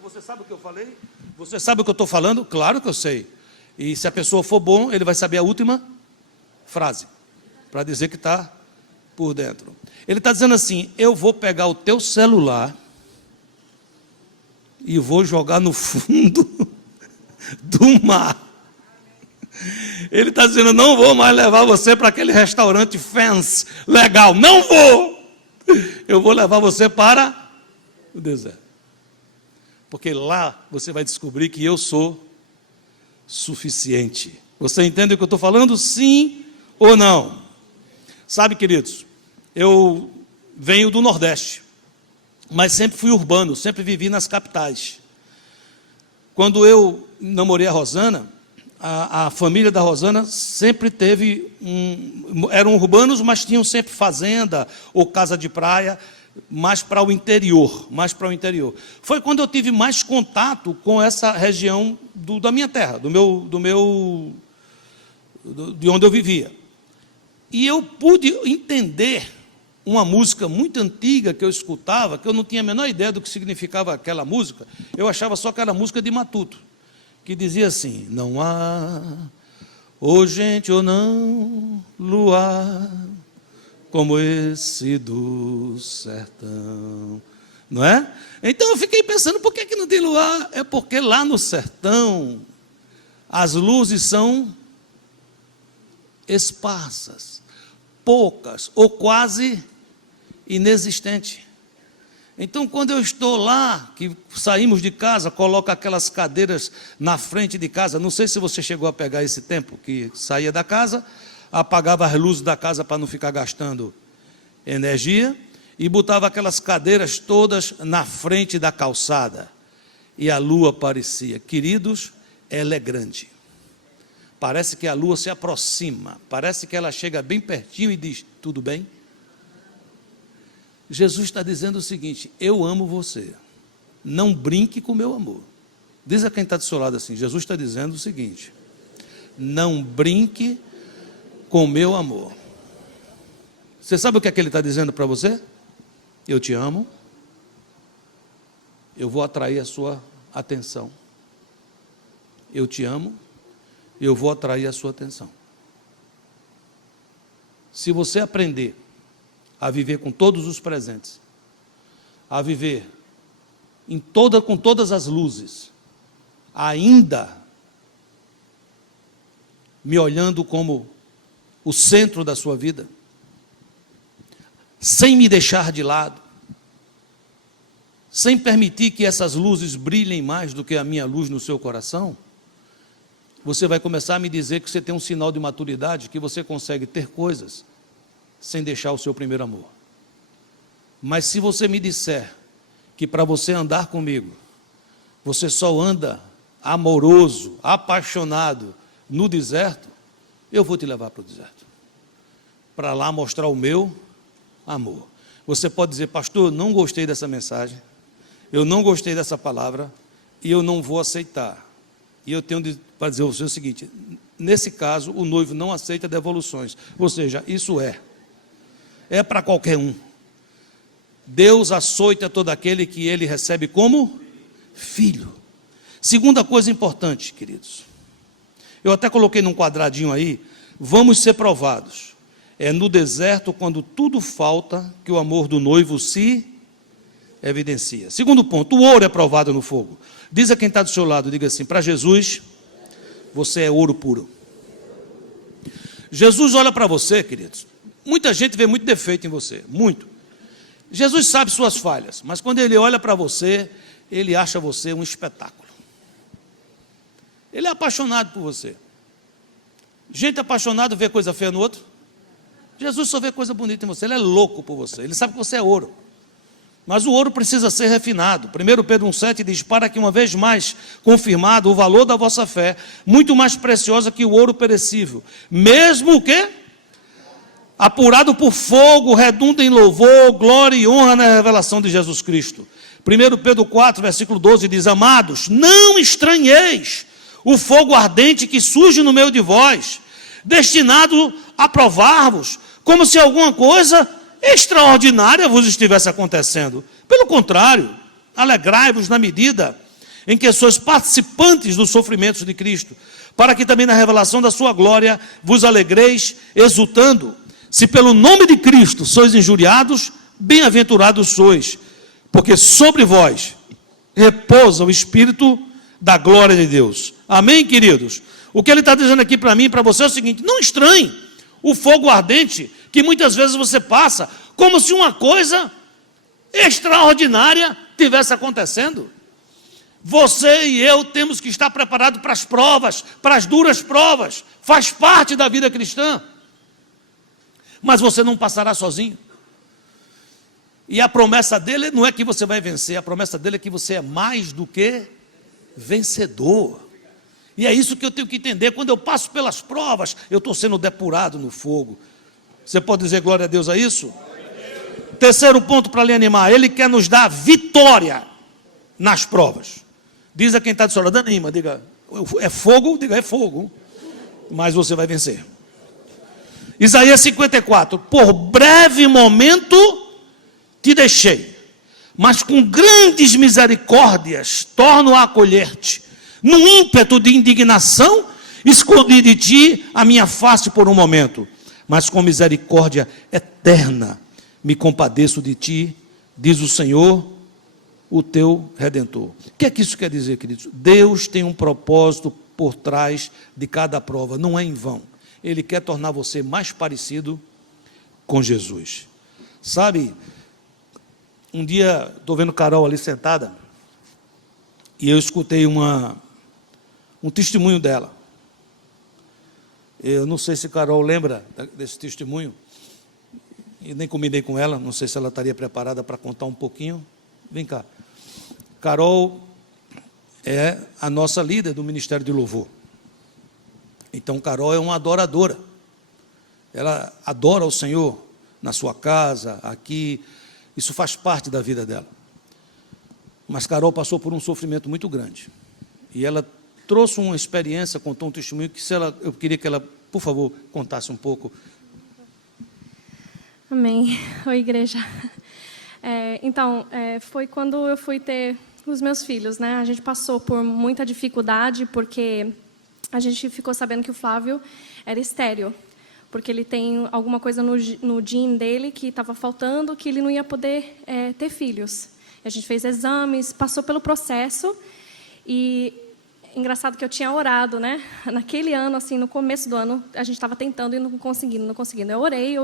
você sabe o que eu falei? Você sabe o que eu estou falando? Claro que eu sei. E se a pessoa for bom, ele vai saber a última frase, para dizer que está por dentro. Ele está dizendo assim, eu vou pegar o teu celular e vou jogar no fundo do mar. Ele está dizendo, não vou mais levar você para aquele restaurante fancy, legal, não vou. Eu vou levar você para o deserto. Porque lá você vai descobrir que eu sou suficiente. Você entende o que eu estou falando? Sim ou não? Sabe, queridos, eu venho do Nordeste, mas sempre fui urbano, sempre vivi nas capitais. Quando eu namorei a Rosana, a família da Rosana sempre teve, eram urbanos, mas tinham sempre fazenda ou casa de praia, mais para o interior, Foi quando eu tive mais contato com essa região da minha terra, de onde eu vivia. E eu pude entender uma música muito antiga que eu escutava, que eu não tinha a menor ideia do que significava aquela música, eu achava só que era música de matuto, que dizia assim, não há, ô gente ou não, luar, como esse do sertão, não é? Então eu fiquei pensando, por que não tem luar? É porque lá no sertão, as luzes são esparsas, poucas ou quase inexistentes. Então, quando eu estou lá, que saímos de casa, coloco aquelas cadeiras na frente de casa, não sei se você chegou a pegar esse tempo, que saía da casa, apagava as luzes da casa para não ficar gastando energia, e botava aquelas cadeiras todas na frente da calçada, e a lua aparecia. Queridos, ela é grande. Parece que a lua se aproxima, parece que ela chega bem pertinho e diz, tudo bem? Jesus está dizendo o seguinte, eu amo você, não brinque com o meu amor. Diz a quem está do seu lado assim, Jesus está dizendo o seguinte, não brinque com o meu amor. Você sabe o que é que ele está dizendo para você? Eu te amo, eu vou atrair a sua atenção. Eu te amo, eu vou atrair a sua atenção. Se você aprender a viver com todos os presentes, a viver com todas as luzes, ainda me olhando como o centro da sua vida, sem me deixar de lado, sem permitir que essas luzes brilhem mais do que a minha luz no seu coração, você vai começar a me dizer que você tem um sinal de maturidade, que você consegue ter coisas sem deixar o seu primeiro amor. Mas se você me disser que para você andar comigo, você só anda amoroso, apaixonado no deserto, eu vou te levar para o deserto, para lá mostrar o meu amor. Você pode dizer: pastor, não gostei dessa mensagem, eu não gostei dessa palavra, e eu não vou aceitar. E eu tenho para dizer o seguinte: nesse caso, o noivo não aceita devoluções. Ou seja, isso é para qualquer um. Deus açoita todo aquele que ele recebe como filho. Segunda coisa importante, queridos, eu até coloquei num quadradinho aí: vamos ser provados. É no deserto, quando tudo falta, que o amor do noivo se evidencia. Segundo ponto, o ouro é provado no fogo. Diz a quem está do seu lado, diga assim: para Jesus, você é ouro puro. Jesus olha para você, queridos. Muita gente vê muito defeito em você, muito. Jesus sabe suas falhas, mas quando ele olha para você, ele acha você um espetáculo. Ele é apaixonado por você. Gente apaixonada vê coisa feia no outro. Jesus só vê coisa bonita em você. Ele é louco por você. Ele sabe que você é ouro. Mas o ouro precisa ser refinado. 1 Pedro 1,7 diz: para que uma vez mais confirmado o valor da vossa fé, muito mais preciosa que o ouro perecível, mesmo o quê? Apurado por fogo, redunda em louvor, glória e honra na revelação de Jesus Cristo. 1 Pedro 4, versículo 12 diz: amados, não estranheis o fogo ardente que surge no meio de vós, destinado a provar-vos, como se alguma coisa extraordinária vos estivesse acontecendo. Pelo contrário, alegrai-vos na medida em que sois participantes dos sofrimentos de Cristo, para que também na revelação da sua glória vos alegreis, exultando. Se pelo nome de Cristo sois injuriados, bem-aventurados sois, porque sobre vós repousa o Espírito da glória de Deus. Amém, queridos? O que ele está dizendo aqui para mim e para você é o seguinte: não estranhe o fogo ardente que muitas vezes você passa, como se uma coisa extraordinária tivesse acontecendo. Você e eu temos que estar preparados para as provas, para as duras provas, faz parte da vida cristã. Mas você não passará sozinho. E a promessa dele não é que você vai vencer, a promessa dele é que você é mais do que vencedor. E é isso que eu tenho que entender. Quando eu passo pelas provas, eu estou sendo depurado no fogo. Você pode dizer glória a Deus a isso? Terceiro ponto para lhe animar: ele quer nos dar vitória nas provas. Diz a quem está do seu lado: anima, diga, é fogo? Diga, é fogo, mas você vai vencer. Isaías 54: por breve momento te deixei, mas com grandes misericórdias torno a acolher-te. Num ímpeto de indignação, escondi de ti a minha face por um momento, mas com misericórdia eterna me compadeço de ti, diz o Senhor, o teu Redentor. O que é que isso quer dizer, queridos? Deus tem um propósito por trás de cada prova, não é em vão. Ele quer tornar você mais parecido com Jesus. Sabe, um dia estou vendo Carol ali sentada, e eu escutei um testemunho dela. Eu não sei se Carol lembra desse testemunho, e nem combinei com ela, não sei se ela estaria preparada para contar um pouquinho. Vem cá. Carol é a nossa líder do Ministério de Louvor. Então, Carol é uma adoradora. Ela adora o Senhor na sua casa, aqui. Isso faz parte da vida dela. Mas Carol passou por um sofrimento muito grande. E ela trouxe uma experiência, contou um testemunho que eu queria que ela, por favor, contasse um pouco. Amém. Oi, igreja. Foi quando eu fui ter os meus filhos, né? A gente passou por muita dificuldade, porque a gente ficou sabendo que o Flávio era estéril, porque ele tem alguma coisa no gene dele que estava faltando, que ele não ia poder ter filhos. A gente fez exames, passou pelo processo, e engraçado que eu tinha orado, né? Naquele ano, assim, no começo do ano, a gente estava tentando e não conseguindo. Eu orei,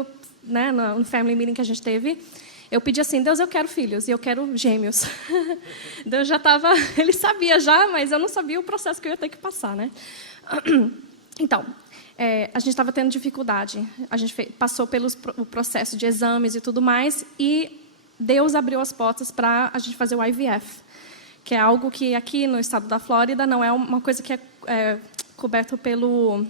né, no family meeting que a gente teve, eu pedi assim: Deus, eu quero filhos, e eu quero gêmeos. Deus já estava, ele sabia já, mas eu não sabia o processo que eu ia ter que passar, né? Então, a gente estava tendo dificuldade. A gente passou pelo processo de exames e tudo mais, e Deus abriu as portas para a gente fazer o IVF, que é algo que aqui no estado da Flórida não é uma coisa que é coberto pelo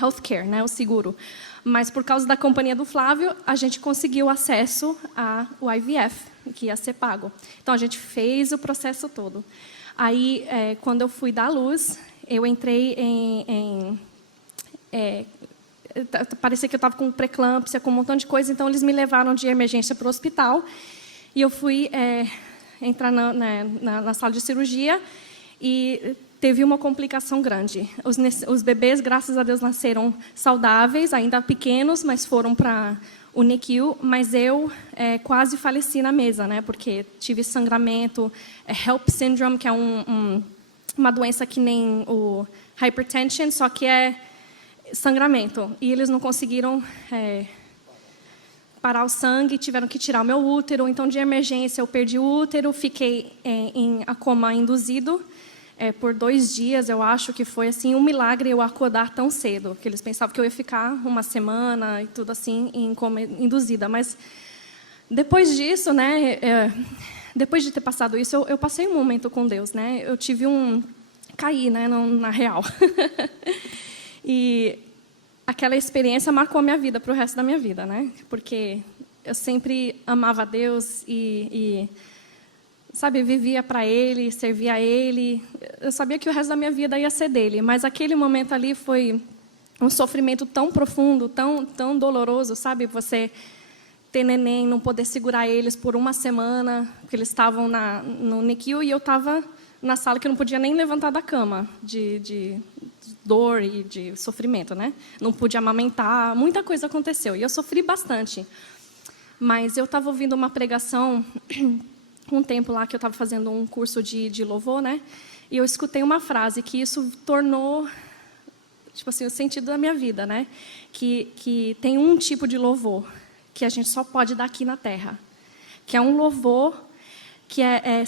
healthcare, né, o seguro. Mas por causa da companhia do Flávio, a gente conseguiu acesso ao IVF, que ia ser pago. Então a gente fez o processo todo. Aí, quando eu fui dar à luz, eu entrei parecia que eu estava com pré-eclâmpsia, com um montão de coisa, então eles me levaram de emergência para o hospital, e eu fui entrar na sala de cirurgia, e teve uma complicação grande. Os bebês, graças a Deus, nasceram saudáveis, ainda pequenos, mas foram para o NICU, mas eu quase faleci na mesa, né, porque tive sangramento, HELLP syndrome, que é uma doença que nem o hypertension, só que é sangramento. E eles não conseguiram parar o sangue, tiveram que tirar o meu útero. Então, de emergência, eu perdi o útero, fiquei em coma induzido por 2 dias. Eu acho que foi assim um milagre eu acordar tão cedo, que eles pensavam que eu ia ficar uma semana e tudo assim em coma induzida. Mas depois disso, né, depois de ter passado isso, eu passei um momento com Deus, né? Eu tive caí, né, na real. E aquela experiência marcou a minha vida para o resto da minha vida, né? Porque eu sempre amava a Deus e sabe, vivia para Ele, servia a Ele. Eu sabia que o resto da minha vida ia ser dele, mas aquele momento ali foi um sofrimento tão profundo, tão doloroso, sabe? Você ter neném, não poder segurar eles por uma semana, porque eles estavam no NICU e eu estava na sala que eu não podia nem levantar da cama, de dor e de sofrimento, né? Não pude amamentar, muita coisa aconteceu. E eu sofri bastante. Mas eu estava ouvindo uma pregação, um tempo lá que eu estava fazendo um curso de louvor, né? E eu escutei uma frase que isso tornou, tipo assim, o sentido da minha vida, né? Que tem um tipo de louvor que a gente só pode dar aqui na Terra, que é um louvor que é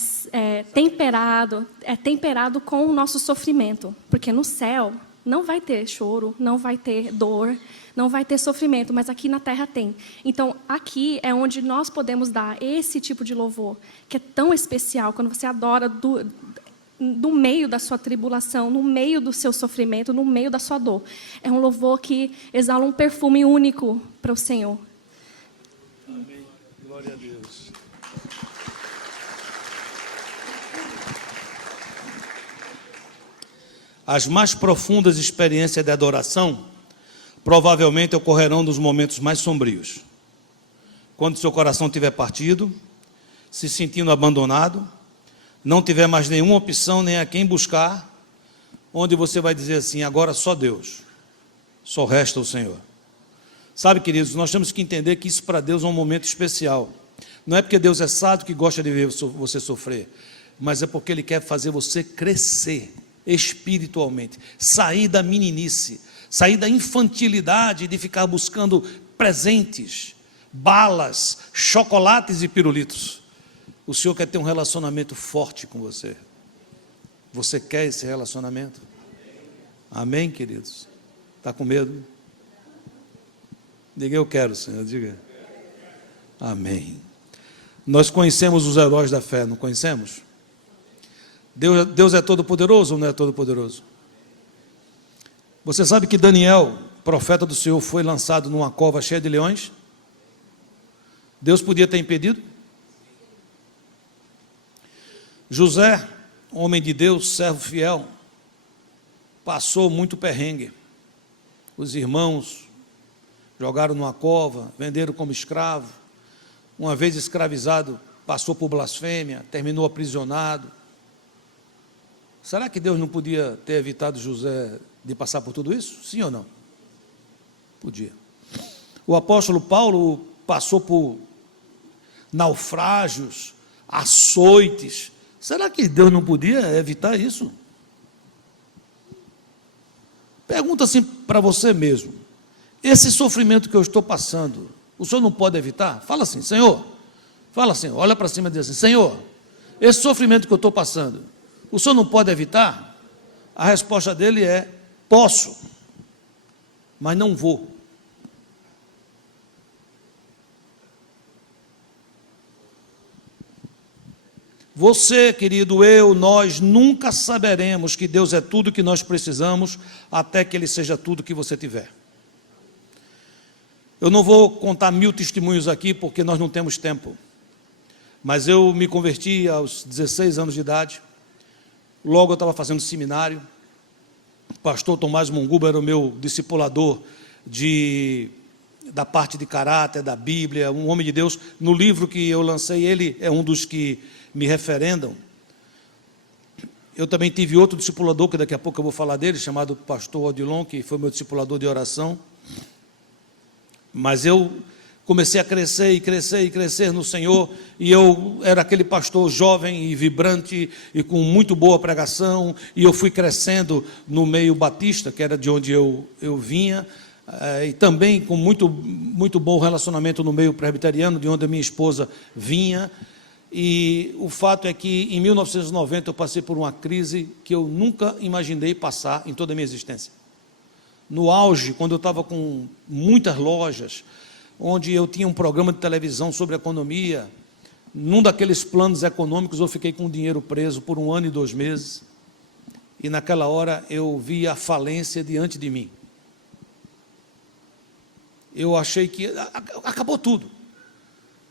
temperado com o nosso sofrimento, porque no céu não vai ter choro, não vai ter dor, não vai ter sofrimento, mas aqui na Terra tem. Então, aqui é onde nós podemos dar esse tipo de louvor, que é tão especial, quando você adora no meio da sua tribulação, no meio do seu sofrimento, no meio da sua dor. É um louvor que exala um perfume único para o Senhor. Amém. Glória a Deus. As mais profundas experiências de adoração provavelmente ocorrerão nos momentos mais sombrios. Quando seu coração estiver partido, se sentindo abandonado, não tiver mais nenhuma opção nem a quem buscar, onde você vai dizer assim: agora só Deus, só resta o Senhor. Sabe, queridos, nós temos que entender que isso para Deus é um momento especial. Não é porque Deus é sábio que gosta de ver você sofrer, mas é porque Ele quer fazer você crescer espiritualmente, sair da meninice, sair da infantilidade de ficar buscando presentes, balas, chocolates e pirulitos. O Senhor quer ter um relacionamento forte com você. Você quer esse relacionamento? Amém, queridos? Está com medo? Diga: eu quero, Senhor, diga. Amém. Nós conhecemos os heróis da fé, não conhecemos? Deus é todo poderoso ou não é todo poderoso? Você sabe que Daniel, profeta do Senhor, foi lançado numa cova cheia de leões? Deus podia ter impedido? José, homem de Deus, servo fiel, passou muito perrengue. Os irmãos jogaram numa cova, venderam como escravo. Uma vez escravizado, passou por blasfêmia, terminou aprisionado. Será que Deus não podia ter evitado José de passar por tudo isso? Sim ou não? Podia. O apóstolo Paulo passou por naufrágios, açoites. Será que Deus não podia evitar isso? Pergunta assim para você mesmo: esse sofrimento que eu estou passando, o Senhor não pode evitar? Fala assim, Senhor. Fala assim, olha para cima e diz assim, Senhor, esse sofrimento que eu estou passando, o Senhor não pode evitar? A resposta dele é, posso, mas não vou. Você, querido, eu, nós nunca saberemos que Deus é tudo que nós precisamos até que Ele seja tudo que você tiver. Eu não vou contar 1000 testemunhos aqui porque nós não temos tempo. Mas eu me converti aos 16 anos de idade. Logo eu estava fazendo seminário. O pastor Tomás Munguba era o meu discipulador da parte de caráter, da Bíblia, um homem de Deus. No livro que eu lancei, ele é um dos que me referendam. Eu também tive outro discipulador, que daqui a pouco eu vou falar dele, chamado pastor Odilon, que foi meu discipulador de oração. Mas eu comecei a crescer e crescer e crescer no Senhor, e eu era aquele pastor jovem e vibrante, e com muito boa pregação, e eu fui crescendo no meio batista, que era de onde eu vinha, e também com muito bom relacionamento no meio presbiteriano, de onde a minha esposa vinha. E o fato é que em 1990 eu passei por uma crise que eu nunca imaginei passar em toda a minha existência. No auge, quando eu estava com muitas lojas, onde eu tinha um programa de televisão sobre economia, num daqueles planos econômicos eu fiquei com o dinheiro preso por 1 ano e 2 meses, e naquela hora eu vi a falência diante de mim. Eu achei que acabou tudo.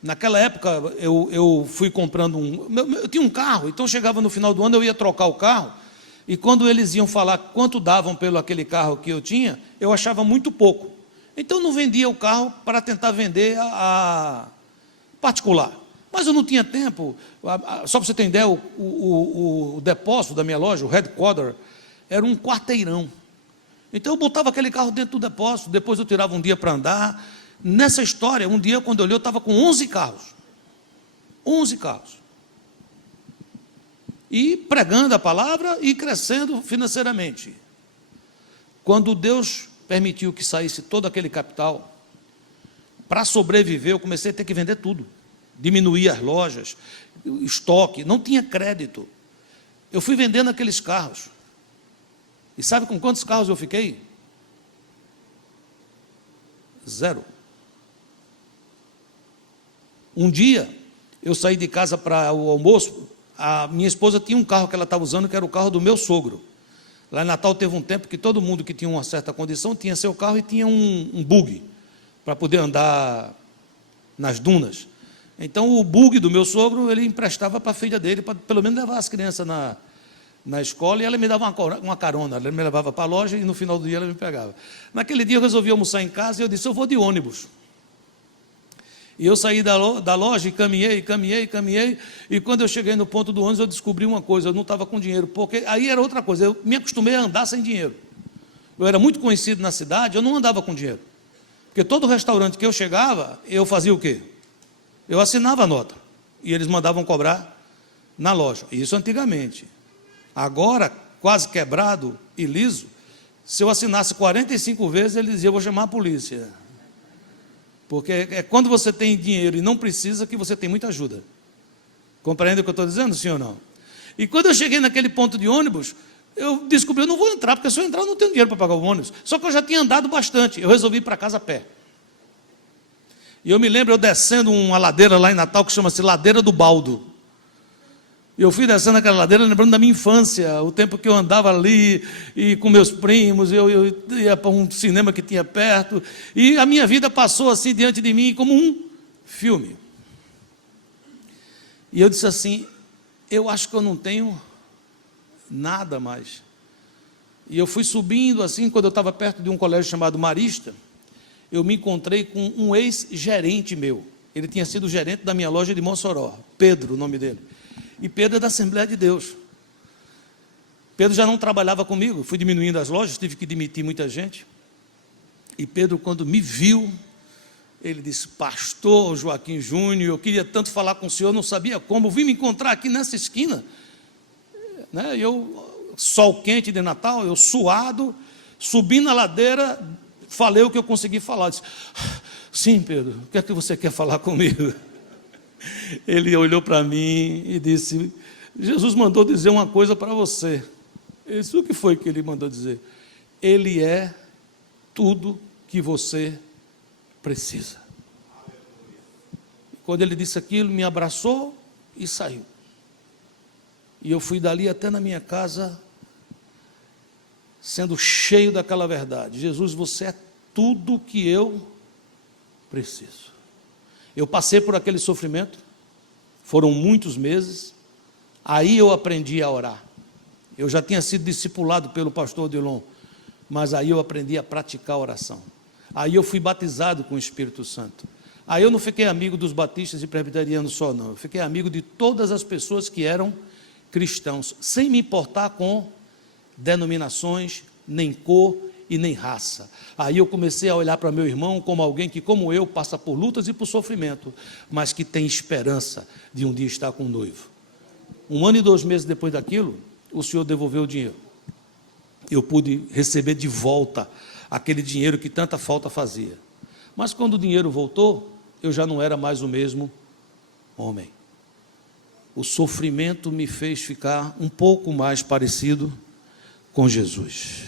Naquela época eu fui comprando eu tinha um carro, então chegava no final do ano, eu ia trocar o carro, e quando eles iam falar quanto davam pelo aquele carro que eu tinha, eu achava muito pouco. Então eu não vendia o carro para tentar vender a particular. Mas eu não tinha tempo. Só para você ter ideia, o depósito da minha loja, o headquarter, era um quarteirão. Então eu botava aquele carro dentro do depósito, depois eu tirava um dia para andar. Nessa história, um dia quando eu olhei, eu estava com 11 carros. 11 carros. E pregando a palavra e crescendo financeiramente. Quando Deus permitiu que saísse todo aquele capital, para sobreviver, eu comecei a ter que vender tudo. Diminuir as lojas, estoque, não tinha crédito. Eu fui vendendo aqueles carros. E sabe com quantos carros eu fiquei? 0. Um dia, eu saí de casa para o almoço, a minha esposa tinha um carro que ela estava usando, que era o carro do meu sogro. Lá em Natal teve um tempo que todo mundo que tinha uma certa condição tinha seu carro e tinha um buggy para poder andar nas dunas. Então o buggy do meu sogro ele emprestava para a filha dele, para pelo menos levar as crianças na escola, e ela me dava uma carona, ela me levava para a loja e no final do dia ela me pegava. Naquele dia eu resolvi almoçar em casa e eu disse, eu vou de ônibus. E eu saí da loja e caminhei, e quando eu cheguei no ponto do ônibus, eu descobri uma coisa, eu não estava com dinheiro, porque aí era outra coisa, eu me acostumei a andar sem dinheiro. Eu era muito conhecido na cidade, eu não andava com dinheiro. Porque todo restaurante que eu chegava, eu fazia o quê? Eu assinava a nota, e eles mandavam cobrar na loja, isso antigamente. Agora, quase quebrado e liso, se eu assinasse 45 vezes, ele dizia, eu vou chamar a polícia. Porque é quando você tem dinheiro e não precisa que você tem muita ajuda. Compreende o que eu estou dizendo, sim ou não? E quando eu cheguei naquele ponto de ônibus, eu descobri, eu não vou entrar, porque se eu entrar eu não tenho dinheiro para pagar o ônibus. Só que eu já tinha andado bastante, eu resolvi ir para casa a pé. E eu me lembro, eu descendo uma ladeira lá em Natal, que chama-se Ladeira do Baldo. E eu fui descendo aquela ladeira, lembrando da minha infância, o tempo que eu andava ali, e com meus primos, eu ia para um cinema que tinha perto, e a minha vida passou assim diante de mim, como um filme. E eu disse assim, eu acho que eu não tenho nada mais. E eu fui subindo assim, quando eu estava perto de um colégio chamado Marista, eu me encontrei com um ex-gerente meu. Ele tinha sido gerente da minha loja de Mossoró, Pedro, o nome dele. E Pedro é da Assembleia de Deus. Pedro já não trabalhava comigo, fui diminuindo as lojas, tive que demitir muita gente. E Pedro, quando me viu, ele disse: pastor Joaquim Júnior, eu queria tanto falar com o senhor, não sabia como, vim me encontrar aqui nessa esquina, né? Sol quente de Natal, eu suado, subi na ladeira, falei o que eu consegui falar. Disse: sim, Pedro, o que é que você quer falar comigo? Ele olhou para mim e disse: Jesus mandou dizer uma coisa para você. Eu disse: o que foi que ele mandou dizer? Ele é tudo que você precisa. Quando ele disse aquilo, me abraçou e saiu. E eu fui dali até na minha casa, sendo cheio daquela verdade: Jesus, você é tudo que eu preciso. Eu passei por aquele sofrimento, foram muitos meses, aí eu aprendi a orar. Eu já tinha sido discipulado pelo pastor Odilon, mas aí eu aprendi a praticar a oração. Aí eu fui batizado com o Espírito Santo. Aí eu não fiquei amigo dos batistas e presbiterianos só, não. Eu fiquei amigo de todas as pessoas que eram cristãos, sem me importar com denominações, nem cor e nem raça. Aí eu comecei a olhar para meu irmão como alguém que, como eu, passa por lutas e por sofrimento, mas que tem esperança de um dia estar com o noivo. 1 ano e 2 meses depois daquilo, o Senhor devolveu o dinheiro. Eu pude receber de volta aquele dinheiro que tanta falta fazia. Mas quando o dinheiro voltou, eu já não era mais o mesmo homem. O sofrimento me fez ficar um pouco mais parecido com Jesus.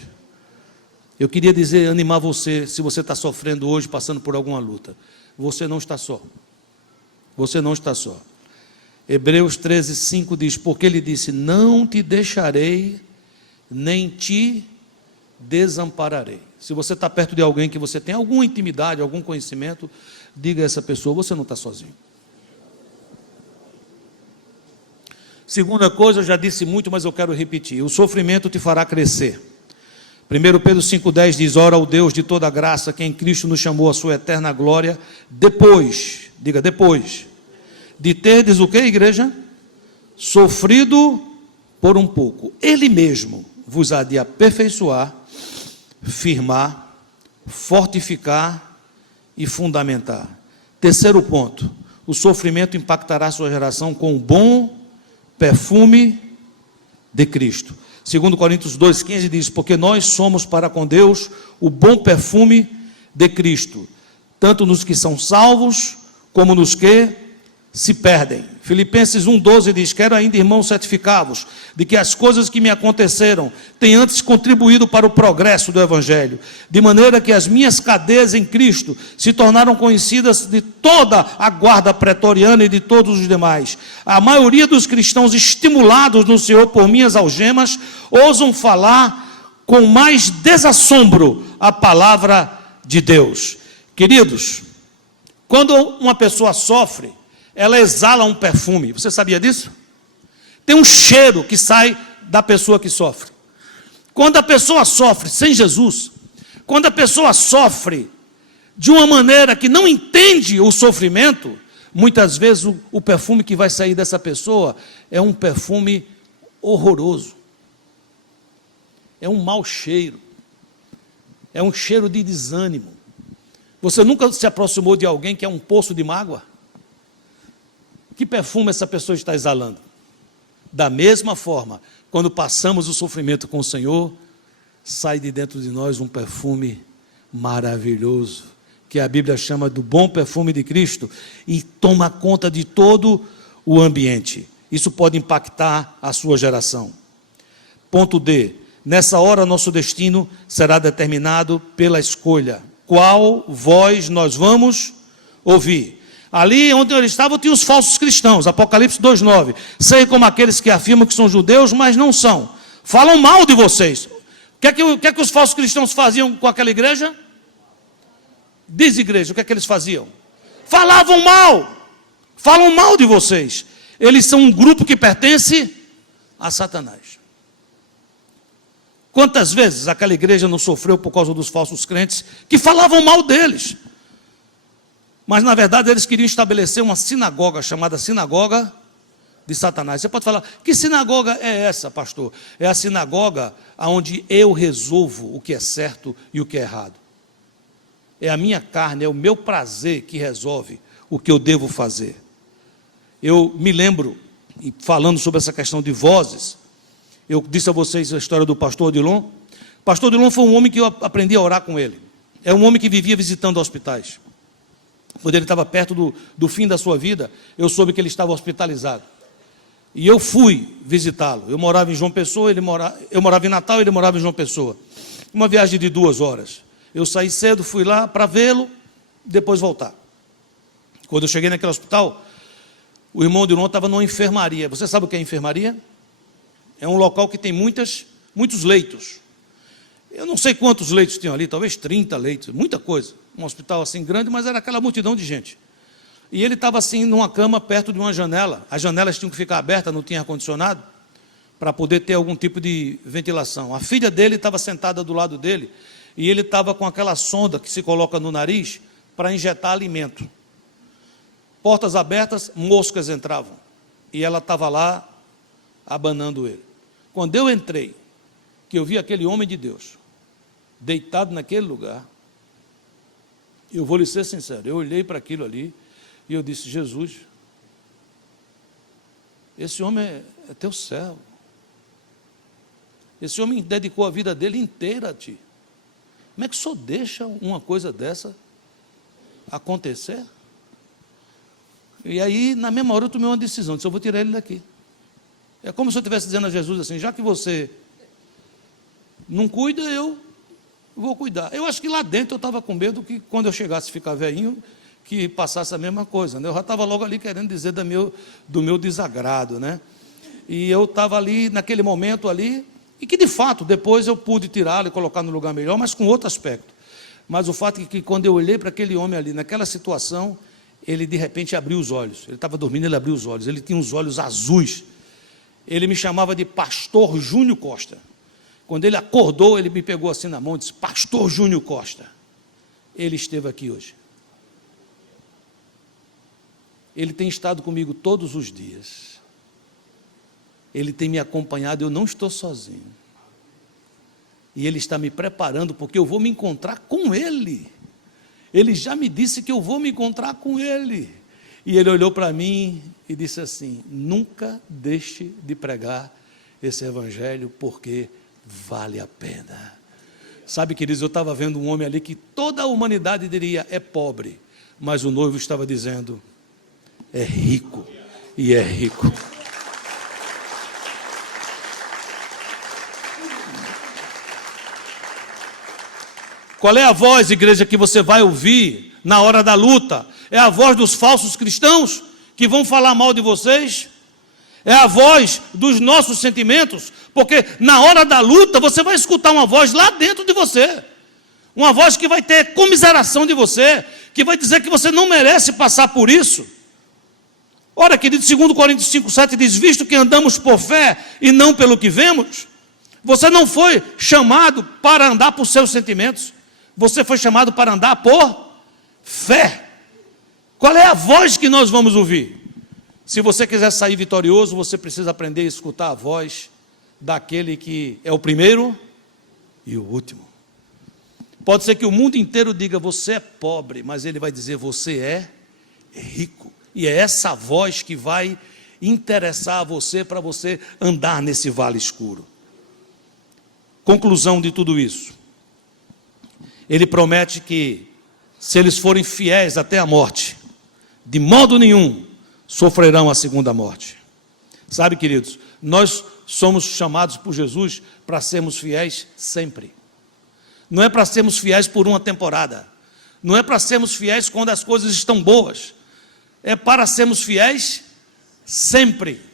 Eu queria dizer, animar você, se você está sofrendo hoje, passando por alguma luta, você não está só. Você não está só. Hebreus 13:5 diz: porque ele disse: não te deixarei, nem te desampararei. Se você está perto de alguém que você tem alguma intimidade, algum conhecimento, diga a essa pessoa: você não está sozinho. Segunda coisa, eu já disse muito, mas eu quero repetir: o sofrimento te fará crescer. 1 Pedro 5,10 diz: ora ao Deus de toda graça, que em Cristo nos chamou à sua eterna glória, depois, diga depois, de terdes o que, igreja? Sofrido por um pouco, Ele mesmo vos há de aperfeiçoar, firmar, fortificar e fundamentar. Terceiro ponto: o sofrimento impactará a sua geração com o bom perfume de Cristo. 2 Coríntios 2,15 diz: porque nós somos para com Deus o bom perfume de Cristo, tanto nos que são salvos, como nos que se perdem. Filipenses 1,12 diz: quero ainda, irmãos, certificados de que as coisas que me aconteceram têm antes contribuído para o progresso do Evangelho, de maneira que as minhas cadeias em Cristo se tornaram conhecidas de toda a guarda pretoriana e de todos os demais. A maioria dos cristãos, estimulados no Senhor por minhas algemas, ousam falar com mais desassombro a palavra de Deus. Queridos, quando uma pessoa sofre, ela exala um perfume. Você sabia disso? Tem um cheiro que sai da pessoa que sofre. Quando a pessoa sofre sem Jesus, quando a pessoa sofre de uma maneira que não entende o sofrimento, muitas vezes o perfume que vai sair dessa pessoa é um perfume horroroso. É um mau cheiro. É um cheiro de desânimo. Você nunca se aproximou de alguém que é um poço de mágoa? Que perfume essa pessoa está exalando? Da mesma forma, quando passamos o sofrimento com o Senhor, sai de dentro de nós um perfume maravilhoso, que a Bíblia chama do bom perfume de Cristo, e toma conta de todo o ambiente. Isso pode impactar a sua geração. Ponto D: nessa hora nosso destino será determinado pela escolha. Qual voz nós vamos ouvir? Ali onde ele estava tinha os falsos cristãos, Apocalipse 2,9. Sei como aqueles que afirmam que são judeus, mas não são. Falam mal de vocês. O que é que os falsos cristãos faziam com aquela igreja? Diz igreja, o que é que eles faziam? Falavam mal. Falam mal de vocês. Eles são um grupo que pertence a Satanás. Quantas vezes aquela igreja não sofreu por causa dos falsos crentes que falavam mal deles? Mas na verdade eles queriam estabelecer uma sinagoga chamada Sinagoga de Satanás. Você pode falar, que sinagoga é essa, pastor? É a sinagoga onde eu resolvo o que é certo e o que é errado. É a minha carne, é o meu prazer que resolve o que eu devo fazer. Eu me lembro, falando sobre essa questão de vozes, eu disse a vocês a história do pastor Odilon. O pastor Odilon foi um homem que eu aprendi a orar com ele. É um homem que vivia visitando hospitais. Quando ele estava perto do fim da sua vida, eu soube que ele estava hospitalizado. E eu fui visitá-lo. Eu morava em João Pessoa, eu morava em Natal, ele morava em João Pessoa. Uma viagem de 2 horas. Eu saí cedo, fui lá para vê-lo, depois voltar. Quando eu cheguei naquele hospital, o irmão Odilon estava numa enfermaria. Você sabe o que é enfermaria? É um local que tem muitos leitos. Eu não sei quantos leitos tinham ali, talvez 30 leitos, muita coisa. Um hospital assim grande, mas era aquela multidão de gente. E ele estava assim numa cama perto de uma janela. As janelas tinham que ficar abertas, não tinha ar-condicionado, para poder ter algum tipo de ventilação. A filha dele estava sentada do lado dele, e ele estava com aquela sonda que se coloca no nariz para injetar alimento. Portas abertas, moscas entravam. E ela estava lá, abanando ele. Quando eu entrei, que eu vi aquele homem de Deus, deitado naquele lugar, eu vou lhe ser sincero, eu olhei para aquilo ali, e eu disse, Jesus, esse homem é teu servo. Esse homem dedicou a vida dele inteira a ti. Como é que o senhor deixa uma coisa dessa acontecer? E aí, na mesma hora, eu tomei uma decisão, disse, eu vou tirar ele daqui. É como se eu estivesse dizendo a Jesus assim, já que você não cuida, eu vou cuidar. Eu acho que lá dentro eu estava com medo que quando eu chegasse a ficar velhinho, que passasse a mesma coisa, né? Eu já estava logo ali querendo dizer do meu desagrado, né? E eu estava ali, naquele momento ali, e que de fato, depois eu pude tirá-lo e colocar no lugar melhor, mas com outro aspecto. Mas o fato é que quando eu olhei para aquele homem ali, naquela situação, ele de repente abriu os olhos. Ele estava dormindo, ele abriu os olhos. Ele tinha os olhos azuis. Ele me chamava de Pastor Júnior Costa. Quando ele acordou, ele me pegou assim na mão e disse, Pastor Júnior Costa, ele esteve aqui hoje. Ele tem estado comigo todos os dias. Ele tem me acompanhado, eu não estou sozinho. E ele está me preparando, porque eu vou me encontrar com ele. Ele já me disse que eu vou me encontrar com ele. E ele olhou para mim e disse assim, nunca deixe de pregar esse evangelho, porque vale a pena. Sabe, queridos, eu estava vendo um homem ali que toda a humanidade diria, é pobre. Mas o noivo estava dizendo, é rico, e é rico. Qual é a voz, igreja, que você vai ouvir na hora da luta? É a voz dos falsos cristãos que vão falar mal de vocês? É a voz dos nossos sentimentos? Porque na hora da luta você vai escutar uma voz lá dentro de você. Uma voz que vai ter comiseração de você, que vai dizer que você não merece passar por isso. Ora, querido, 2 Coríntios 5,7 diz, visto que andamos por fé e não pelo que vemos, você não foi chamado para andar por seus sentimentos. Você foi chamado para andar por fé. Qual é a voz que nós vamos ouvir? Se você quiser sair vitorioso, você precisa aprender a escutar a voz daquele que é o primeiro e o último. Pode ser que o mundo inteiro diga, você é pobre, mas ele vai dizer, você é rico. E é essa voz que vai interessar a você para você andar nesse vale escuro. Conclusão de tudo isso. Ele promete que, se eles forem fiéis até a morte, de modo nenhum sofrerão a segunda morte. Sabe, queridos, nós somos chamados por Jesus para sermos fiéis sempre. Não é para sermos fiéis por uma temporada. Não é para sermos fiéis quando as coisas estão boas. É para sermos fiéis sempre.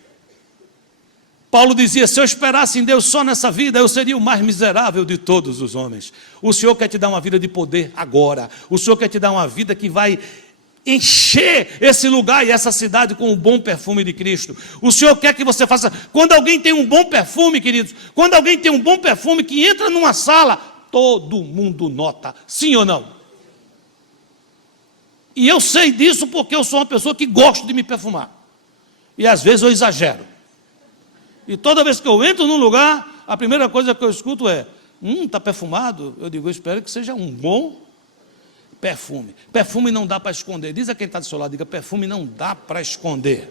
Paulo dizia, se eu esperasse em Deus só nessa vida, eu seria o mais miserável de todos os homens. O Senhor quer te dar uma vida de poder agora. O Senhor quer te dar uma vida que vai encher esse lugar e essa cidade com o bom perfume de Cristo. O Senhor quer que você faça... Quando alguém tem um bom perfume, queridos, quando alguém tem um bom perfume que entra numa sala, todo mundo nota, sim ou não? E eu sei disso porque eu sou uma pessoa que gosto de me perfumar. E às vezes eu exagero. E toda vez que eu entro num lugar, a primeira coisa que eu escuto é: está perfumado? Eu digo: eu espero que seja um bom perfume. Perfume não dá para esconder. Diz a quem está do seu lado, diga: perfume não dá para esconder.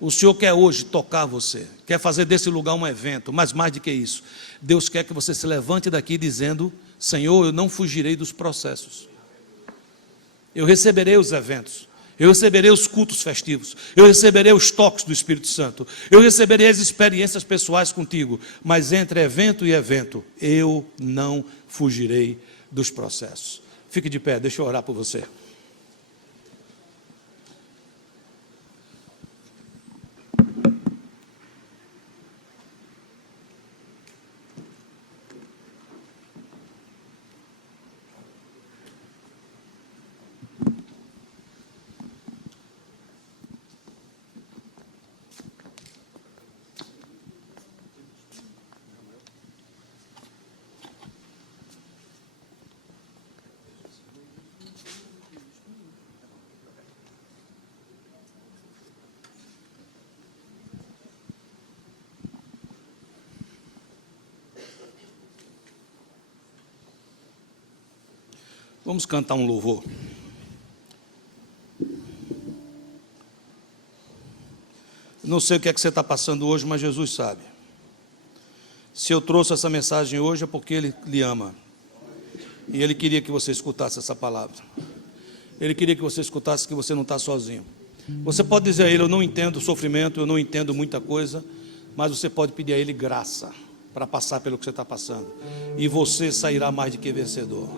O Senhor quer hoje tocar você, quer fazer desse lugar um evento, mas mais do que isso, Deus quer que você se levante daqui dizendo: Senhor, eu não fugirei dos processos. Eu receberei os eventos, eu receberei os cultos festivos, eu receberei os toques do Espírito Santo, eu receberei as experiências pessoais contigo, mas entre evento e evento, eu não fugirei dos processos. Fique de pé, deixa eu orar por você. Vamos cantar um louvor. Não sei o que é que você está passando hoje, mas Jesus sabe. Se eu trouxe essa mensagem hoje é porque Ele lhe ama. E Ele queria que você escutasse essa palavra. Ele queria que você escutasse que você não está sozinho. Você pode dizer a Ele: eu não entendo o sofrimento, eu não entendo muita coisa, mas você pode pedir a Ele graça para passar pelo que você está passando. E você sairá mais do que vencedor.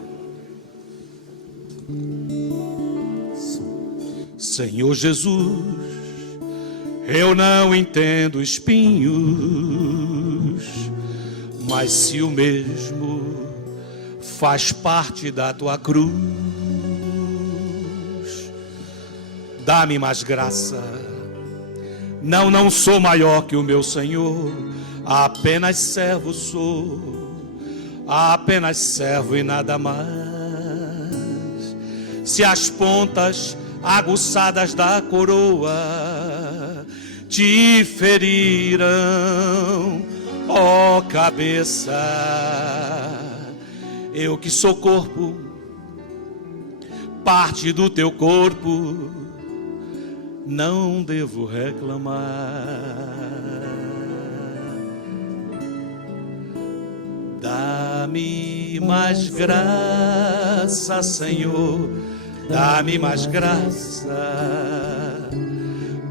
Senhor Jesus, eu não entendo espinhos, mas se o mesmo faz parte da tua cruz, dá-me mais graça. Não sou maior que o meu Senhor, apenas servo sou, apenas servo e nada mais. Se as pontas aguçadas da coroa te feriram, ó cabeça, eu que sou corpo, parte do teu corpo, não devo reclamar. Dá-me mais graça, Senhor, dá-me mais graça.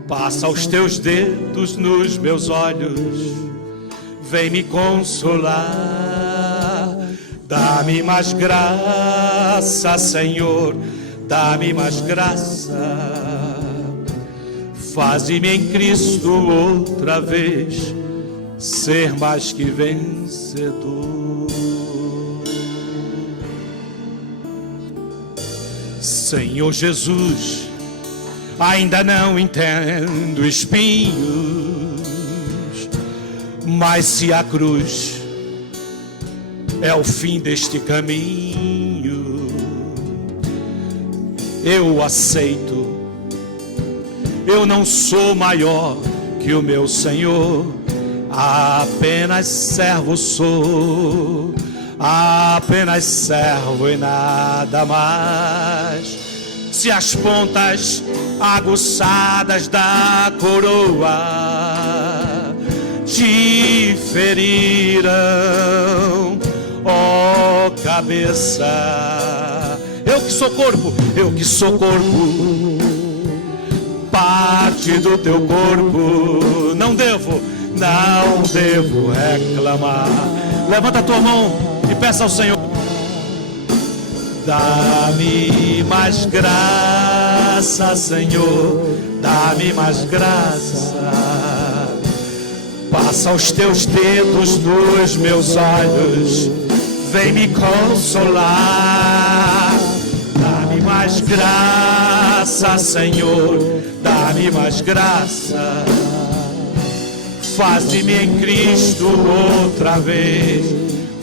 Passa os teus dedos nos meus olhos, vem me consolar. Dá-me mais graça, Senhor, dá-me mais graça. Faze-me em Cristo outra vez ser mais que vencedor. Senhor Jesus, ainda não entendo espinhos, mas se a cruz é o fim deste caminho, eu aceito. Eu não sou maior que o meu Senhor, apenas servo sou, apenas servo e nada mais. Se as pontas aguçadas da coroa te feriram, ó cabeça, eu que sou corpo, parte do teu corpo, não devo reclamar. Levanta a tua mão e peça ao Senhor: dá-me mais graça, Senhor, dá-me mais graça. Passa os teus dedos nos meus olhos, vem me consolar. Dá-me mais graça, Senhor, dá-me mais graça. Faze-me em Cristo outra vez,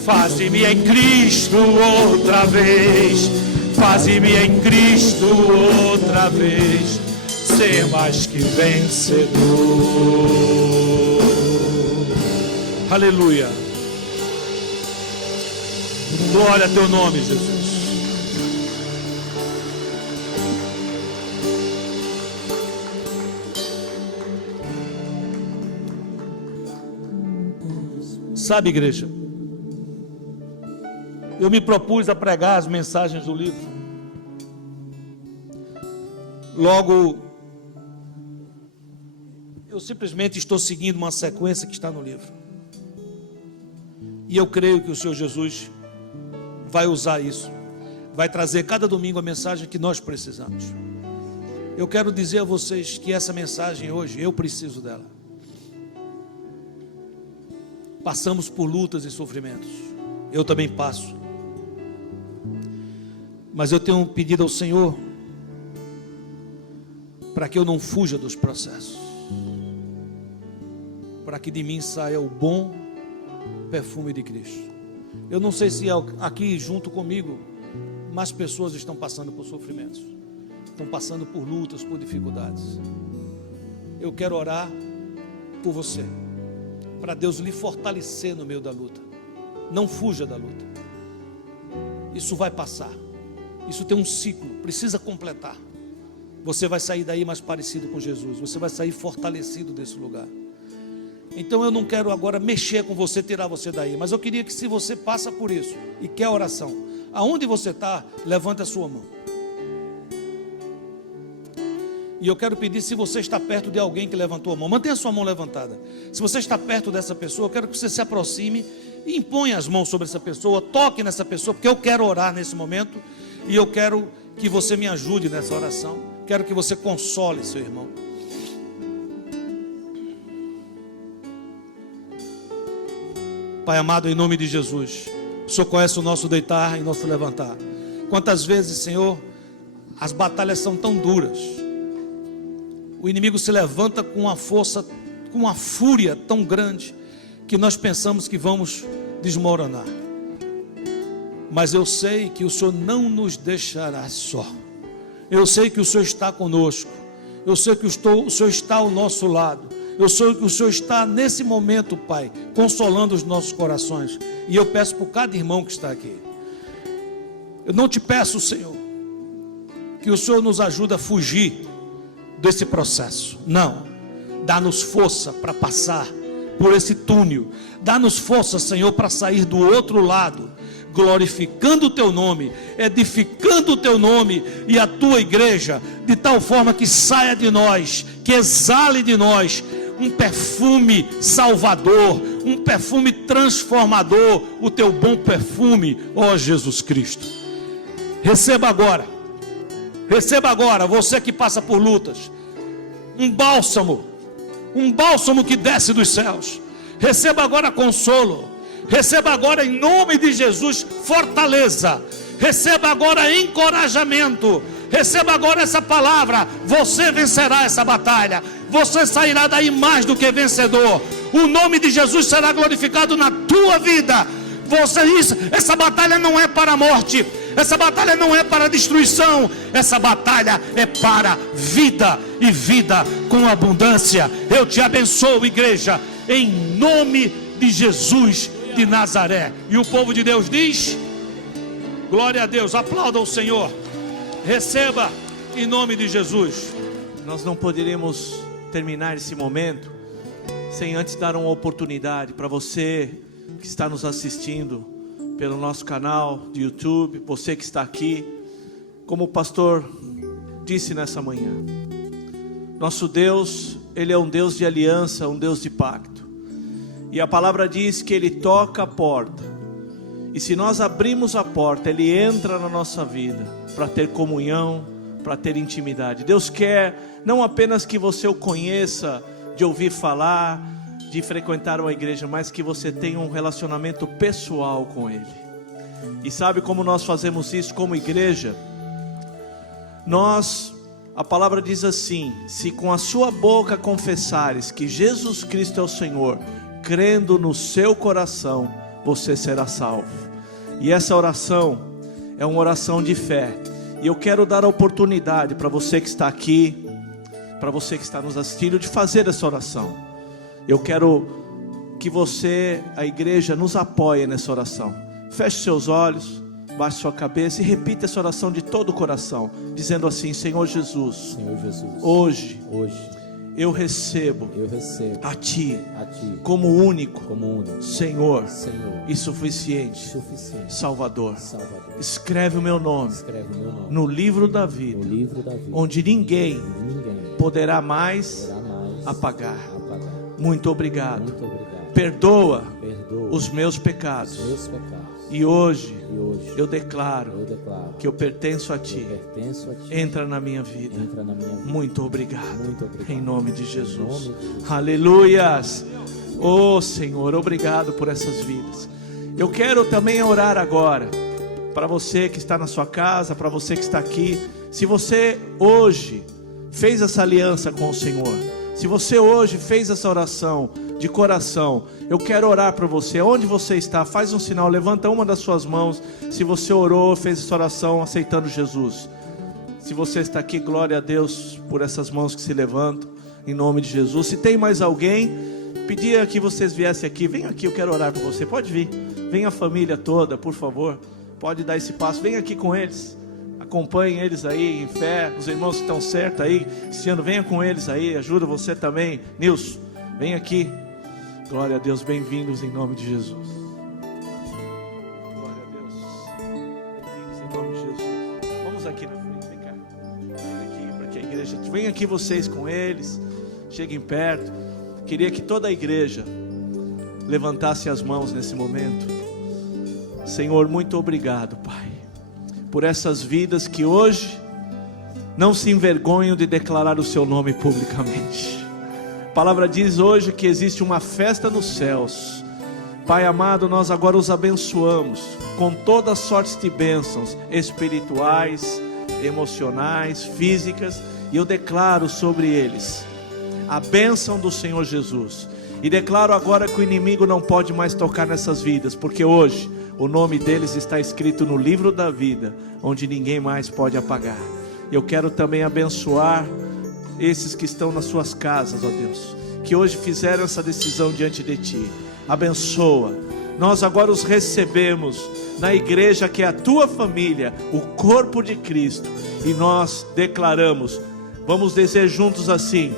faze-me em Cristo outra vez, faze-me em Cristo outra vez ser mais que vencedor. Aleluia. Glória a teu nome, Jesus. Sabe, igreja, eu me propus a pregar as mensagens do livro. Logo, eu simplesmente estou seguindo uma sequência que está no livro. E eu creio que o Senhor Jesus vai usar isso, vai trazer cada domingo a mensagem que nós precisamos. Eu quero dizer a vocês que essa mensagem hoje, eu preciso dela. Passamos por lutas e sofrimentos, eu também passo, mas eu tenho pedido ao Senhor para que eu não fuja dos processos, para que de mim saia o bom perfume de Cristo. Eu não sei se aqui junto comigo mais pessoas estão passando por sofrimentos, estão passando por lutas, por dificuldades. Eu quero orar por você, para Deus lhe fortalecer no meio da luta. Não fuja da luta. Isso vai passar. Isso tem um ciclo, precisa completar. Você vai sair daí mais parecido com Jesus. Você vai sair fortalecido desse lugar. Então eu não quero agora mexer com você, tirar você daí. Mas eu queria que, se você passa por isso e quer oração, aonde você está, levanta a sua mão. E eu quero pedir, se você está perto de alguém que levantou a mão, mantenha a sua mão levantada. Se você está perto dessa pessoa, eu quero que você se aproxime e imponha as mãos sobre essa pessoa, toque nessa pessoa, porque eu quero orar nesse momento. E eu quero que você me ajude nessa oração. Quero que você console seu irmão. Pai amado, em nome de Jesus, o Senhor conhece o nosso deitar e o nosso levantar. Quantas vezes, Senhor, as batalhas são tão duras, o inimigo se levanta com uma força, com uma fúria tão grande, que nós pensamos que vamos desmoronar. Mas eu sei que o Senhor não nos deixará só. Eu sei que o Senhor está conosco. Eu sei que o Senhor está ao nosso lado. Eu sei que o Senhor está nesse momento, Pai, consolando os nossos corações. E eu peço por cada irmão que está aqui. Eu não te peço, Senhor, que o Senhor nos ajude a fugir desse processo. Não. Dá-nos força para passar por esse túnel. Dá-nos força, Senhor, para sair do outro lado, glorificando o teu nome, edificando o teu nome e a tua igreja, de tal forma que saia de nós, que exale de nós um perfume salvador, um perfume transformador, o teu bom perfume, ó Jesus Cristo. Receba agora, você que passa por lutas, um bálsamo que desce dos céus. Receba agora consolo. Receba agora, em nome de Jesus, fortaleza. Receba agora encorajamento. Receba agora essa palavra: você vencerá essa batalha. Você sairá daí mais do que vencedor. O nome de Jesus será glorificado na tua vida. Essa batalha não é para a morte. Essa batalha não é para a destruição. Essa batalha é para vida, e vida com abundância. Eu te abençoo, igreja, em nome de Jesus de Nazaré. E o povo de Deus diz: glória a Deus. Aplauda o Senhor. Receba em nome de Jesus. Nós não poderíamos terminar esse momento sem antes dar uma oportunidade para você que está nos assistindo pelo nosso canal de YouTube, você que está aqui. Como o pastor disse nessa manhã, nosso Deus, Ele é um Deus de aliança, um Deus de pacto. E a palavra diz que Ele toca a porta, e se nós abrimos a porta, Ele entra na nossa vida para ter comunhão, para ter intimidade. Deus quer não apenas que você o conheça de ouvir falar, de frequentar uma igreja, mas que você tenha um relacionamento pessoal com Ele. E sabe como nós fazemos isso como igreja? A palavra diz assim: se com a sua boca confessares que Jesus Cristo é o Senhor, crendo no seu coração, você será salvo. E essa oração é uma oração de fé. E eu quero dar a oportunidade para você que está aqui, para você que está nos assistindo, de fazer essa oração. Eu quero que você, a igreja, nos apoie nessa oração. Feche seus olhos, baixe sua cabeça e repita essa oração de todo o coração, dizendo assim: Senhor Jesus, hoje eu recebo a Ti como único, Senhor e suficiente Salvador. Escreve o meu nome no livro da vida, onde ninguém poderá mais apagar. Muito obrigado. Perdoa os meus pecados. E hoje eu declaro que eu pertenço a Ti. Entra na minha vida. Muito obrigado. Em nome de Jesus. Aleluias. Oh Senhor, obrigado por essas vidas. Eu quero também orar agora para você que está na sua casa, para você que está aqui. Se você hoje fez essa aliança com o Senhor, se você hoje fez essa oração de coração, eu quero orar para você. Onde você está, faz um sinal, levanta uma das suas mãos. Se você orou, fez essa oração aceitando Jesus. Se você está aqui, glória a Deus por essas mãos que se levantam, em nome de Jesus. Se tem mais alguém, pedia que vocês viessem aqui. Vem aqui, eu quero orar por você. Pode vir, vem a família toda, por favor. Pode dar esse passo, vem aqui com eles. Acompanhem eles aí em fé. Os irmãos que estão certos aí, Cristiano, venha com eles aí. Ajuda você também, Nilson, vem aqui. Glória a Deus, bem-vindos em nome de Jesus. Glória a Deus, bem-vindos em nome de Jesus. Vamos aqui na frente, vem cá. Vem aqui para que a igreja, vem aqui vocês com eles. Cheguem perto. Queria que toda a igreja levantasse as mãos nesse momento. Senhor, muito obrigado, Pai, por essas vidas que hoje não se envergonham de declarar o Seu nome publicamente. A palavra diz hoje que existe uma festa nos céus. Pai amado, nós agora os abençoamos com todas sortes de bênçãos espirituais, emocionais, físicas, e eu declaro sobre eles a bênção do Senhor Jesus. E declaro agora que o inimigo não pode mais tocar nessas vidas, porque hoje o nome deles está escrito no livro da vida, onde ninguém mais pode apagar. Eu quero também abençoar esses que estão nas suas casas, ó Deus, que hoje fizeram essa decisão diante de Ti. Abençoa. Nós agora os recebemos na igreja que é a Tua família, o corpo de Cristo. E nós declaramos, vamos dizer juntos assim: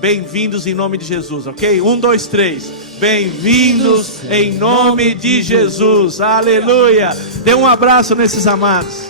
bem-vindos em nome de Jesus, ok? 1, 2, 3. Bem-vindos em nome de Jesus. Aleluia. Dê um abraço nesses amados.